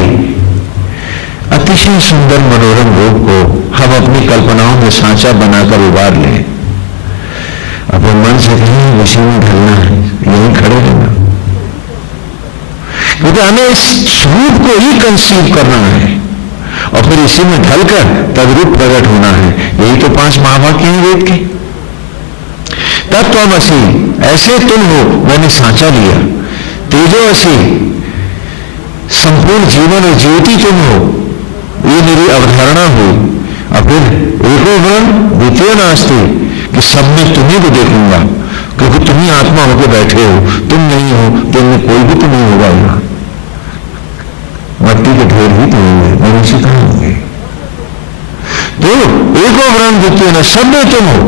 अतिशय सुंदर मनोरम रूप को हम अपनी कल्पनाओं में सांचा बनाकर उबार लें। अपने मन से कहीं इसी में ढलना है, यहीं खड़े रहना, क्योंकि हमें इस रूप को ही कंसीव करना है और फिर इसी में ढलकर तद्रूप प्रकट होना है। यही तो 5 महावाक्य हैं वेद के। तत्त्वमसि, ऐसे तुम हो, मैंने सांचा लिया। तेजोमसि, संपूर्ण जीवन और ज्योति तुम हो, ये मेरी अवधारणा हुई। और फिर एको ब्रह्म द्वितीय नास्ति, कि सब में तुम्ही को देखूंगा, क्योंकि तुम ही आत्मा होकर बैठे हो। तुम नहीं हो तो इनमें कोई भी तो नहीं होगा। यहां मट्टी के ढेर ही तो होंगे, मनुष्य कहां होंगे। तो एको ब्रह्म द्वितीय न, सब में तुम हो।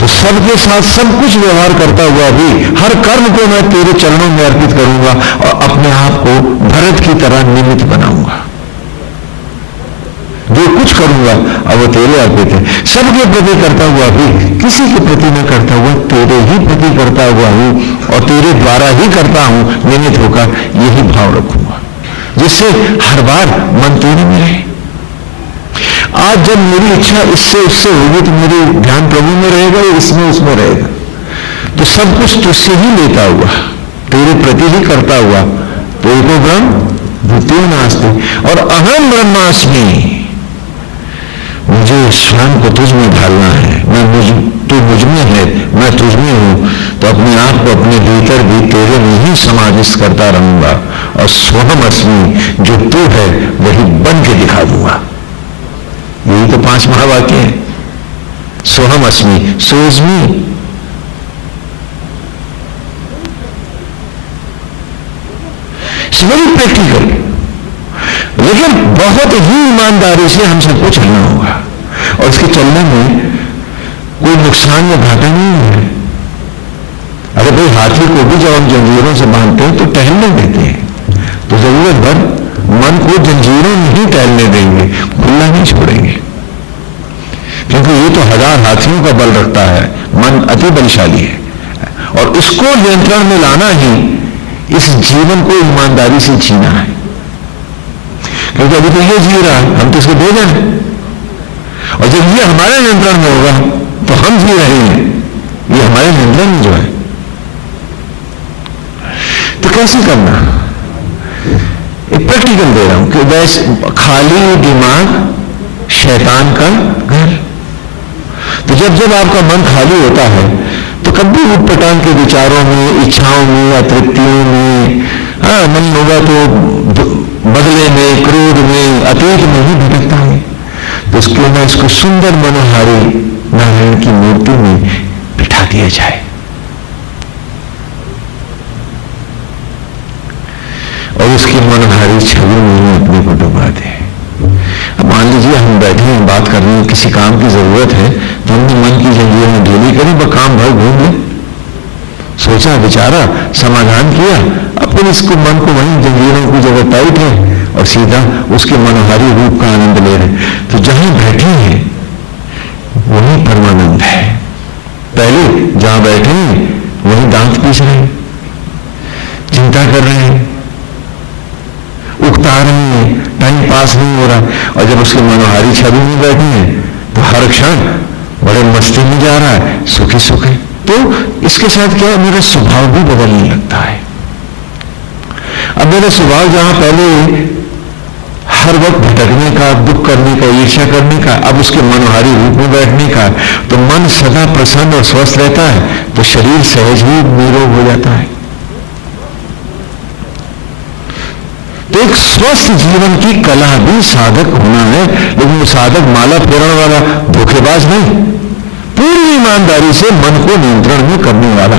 तो सबके साथ सब कुछ व्यवहार करता हुआ भी हर कर्म को मैं तेरे चरणों में अर्पित करूंगा और अपने आप को भरत की तरह निमित्त बनाऊंगा। जो कुछ करूंगा अब वो तेरे अर्पित है। सबके प्रति करता हुआ भी किसी के प्रति न करता हुआ तेरे ही प्रति करता हुआ हूं और तेरे द्वारा ही करता हूं, निमित्त होकर यही भाव रखूंगा, जिससे हर बार मन तेरे में रहे। आज जब मेरी इच्छा इससे उससे होगी तो मेरी ध्यान प्रभु में रहेगा या इसमें उसमें रहेगा। तो सब कुछ तुझसे ही लेता हुआ, तेरे प्रति ही करता हुआ, तो एको ब्रह्म द्वितीयो नास्ति और अहम ब्रह्मास्मि, मुझे स्वयं को तुझ में ढालना है। तू मुझ में है, मैं तुझ में हूं, तो अपने आप को अपने भीतर भी तेरे में ही समाविष्ट करता रहूंगा और सोहम अस्मि, जो तू है वही बन के दिखा दूंगा। यही तो 5 महावाक्य है। सोहम अस्मि, सोजमी, वेरी प्रैक्टिकल, लेकिन बहुत ही ईमानदारी से हम सबको चलना होगा और इसके चलने में कोई नुकसान या घाटा नहीं है। अरे भाई, हाथी को भी जब हम जंजीरों से बांधते हैं तो टहलने देते हैं, तो जरूरत भर मन को जंजीरों में ही टहलने देंगे, खुला नहीं छोड़ेंगे, क्योंकि ये तो 1000 हाथियों का बल रखता है। मन अति बलशाली है और इसको नियंत्रण में लाना ही इस जीवन को ईमानदारी से जीना है। क्योंकि अभी तो ये जी रहा है, हम तो इसको दे दें, और जब ये हमारे नियंत्रण में होगा तो हम जी रहे हैं, ये हमारे नियंत्रण में जो है। तो कैसे करना, एक प्रैक्टिकल दे रहा हूं कि वैसे खाली दिमाग शैतान का घर। तो जब जब आपका मन खाली होता है तो कभी उटपटांग के विचारों में, इच्छाओं में, अतृप्तियों में, मन होगा तो बदले में, क्रोध में, अतीत में ही भटकता है। तो क्यों ना इसको सुंदर मनोहारी नारायण की मूर्ति में बिठा दिया जाए और उसकी मनोहारी छवि में ही अपने को डुबा दे। अब मान लीजिए हम बैठे हैं, बात करने में किसी काम की जरूरत है, तो हमने मन की जंजीरें में ढीली करी, वह काम भर घूम ले, सोचा विचारा, समाधान किया, अब फिर इसको मन को वहीं जंजीरों की जगह टाइट है और सीधा उसके मनोहारी रूप का आनंद ले रहे। तो जहां बैठे हैं वही परमानंद है। पहले जहां बैठे हैं वहीं दांत पीस रहे हैं, चिंता कर रहे हैं, उकता रहे हैं, टाइम पास नहीं हो रहा। और जब उसके मनोहारी छवि में बैठे हैं तो हर क्षण बड़े मस्ती में जा रहा है, सुखी सुख है। तो इसके साथ क्या है, मेरा स्वभाव भी बदलने लगता है। अब मेरा स्वभाव जहां पहले हर वक्त भटकने का, दुख करने का, ईर्ष्या करने का, अब उसके मनोहारी रूप में बैठने का, तो मन सदा प्रसन्न और स्वस्थ रहता है, तो शरीर सहज ही निरोग हो जाता है। तो एक स्वस्थ जीवन की कला भी साधक होना है, लेकिन वो साधक माला फेरने वाला धोखेबाज नहीं, पूरी ईमानदारी से मन को नियंत्रण में करने वाला।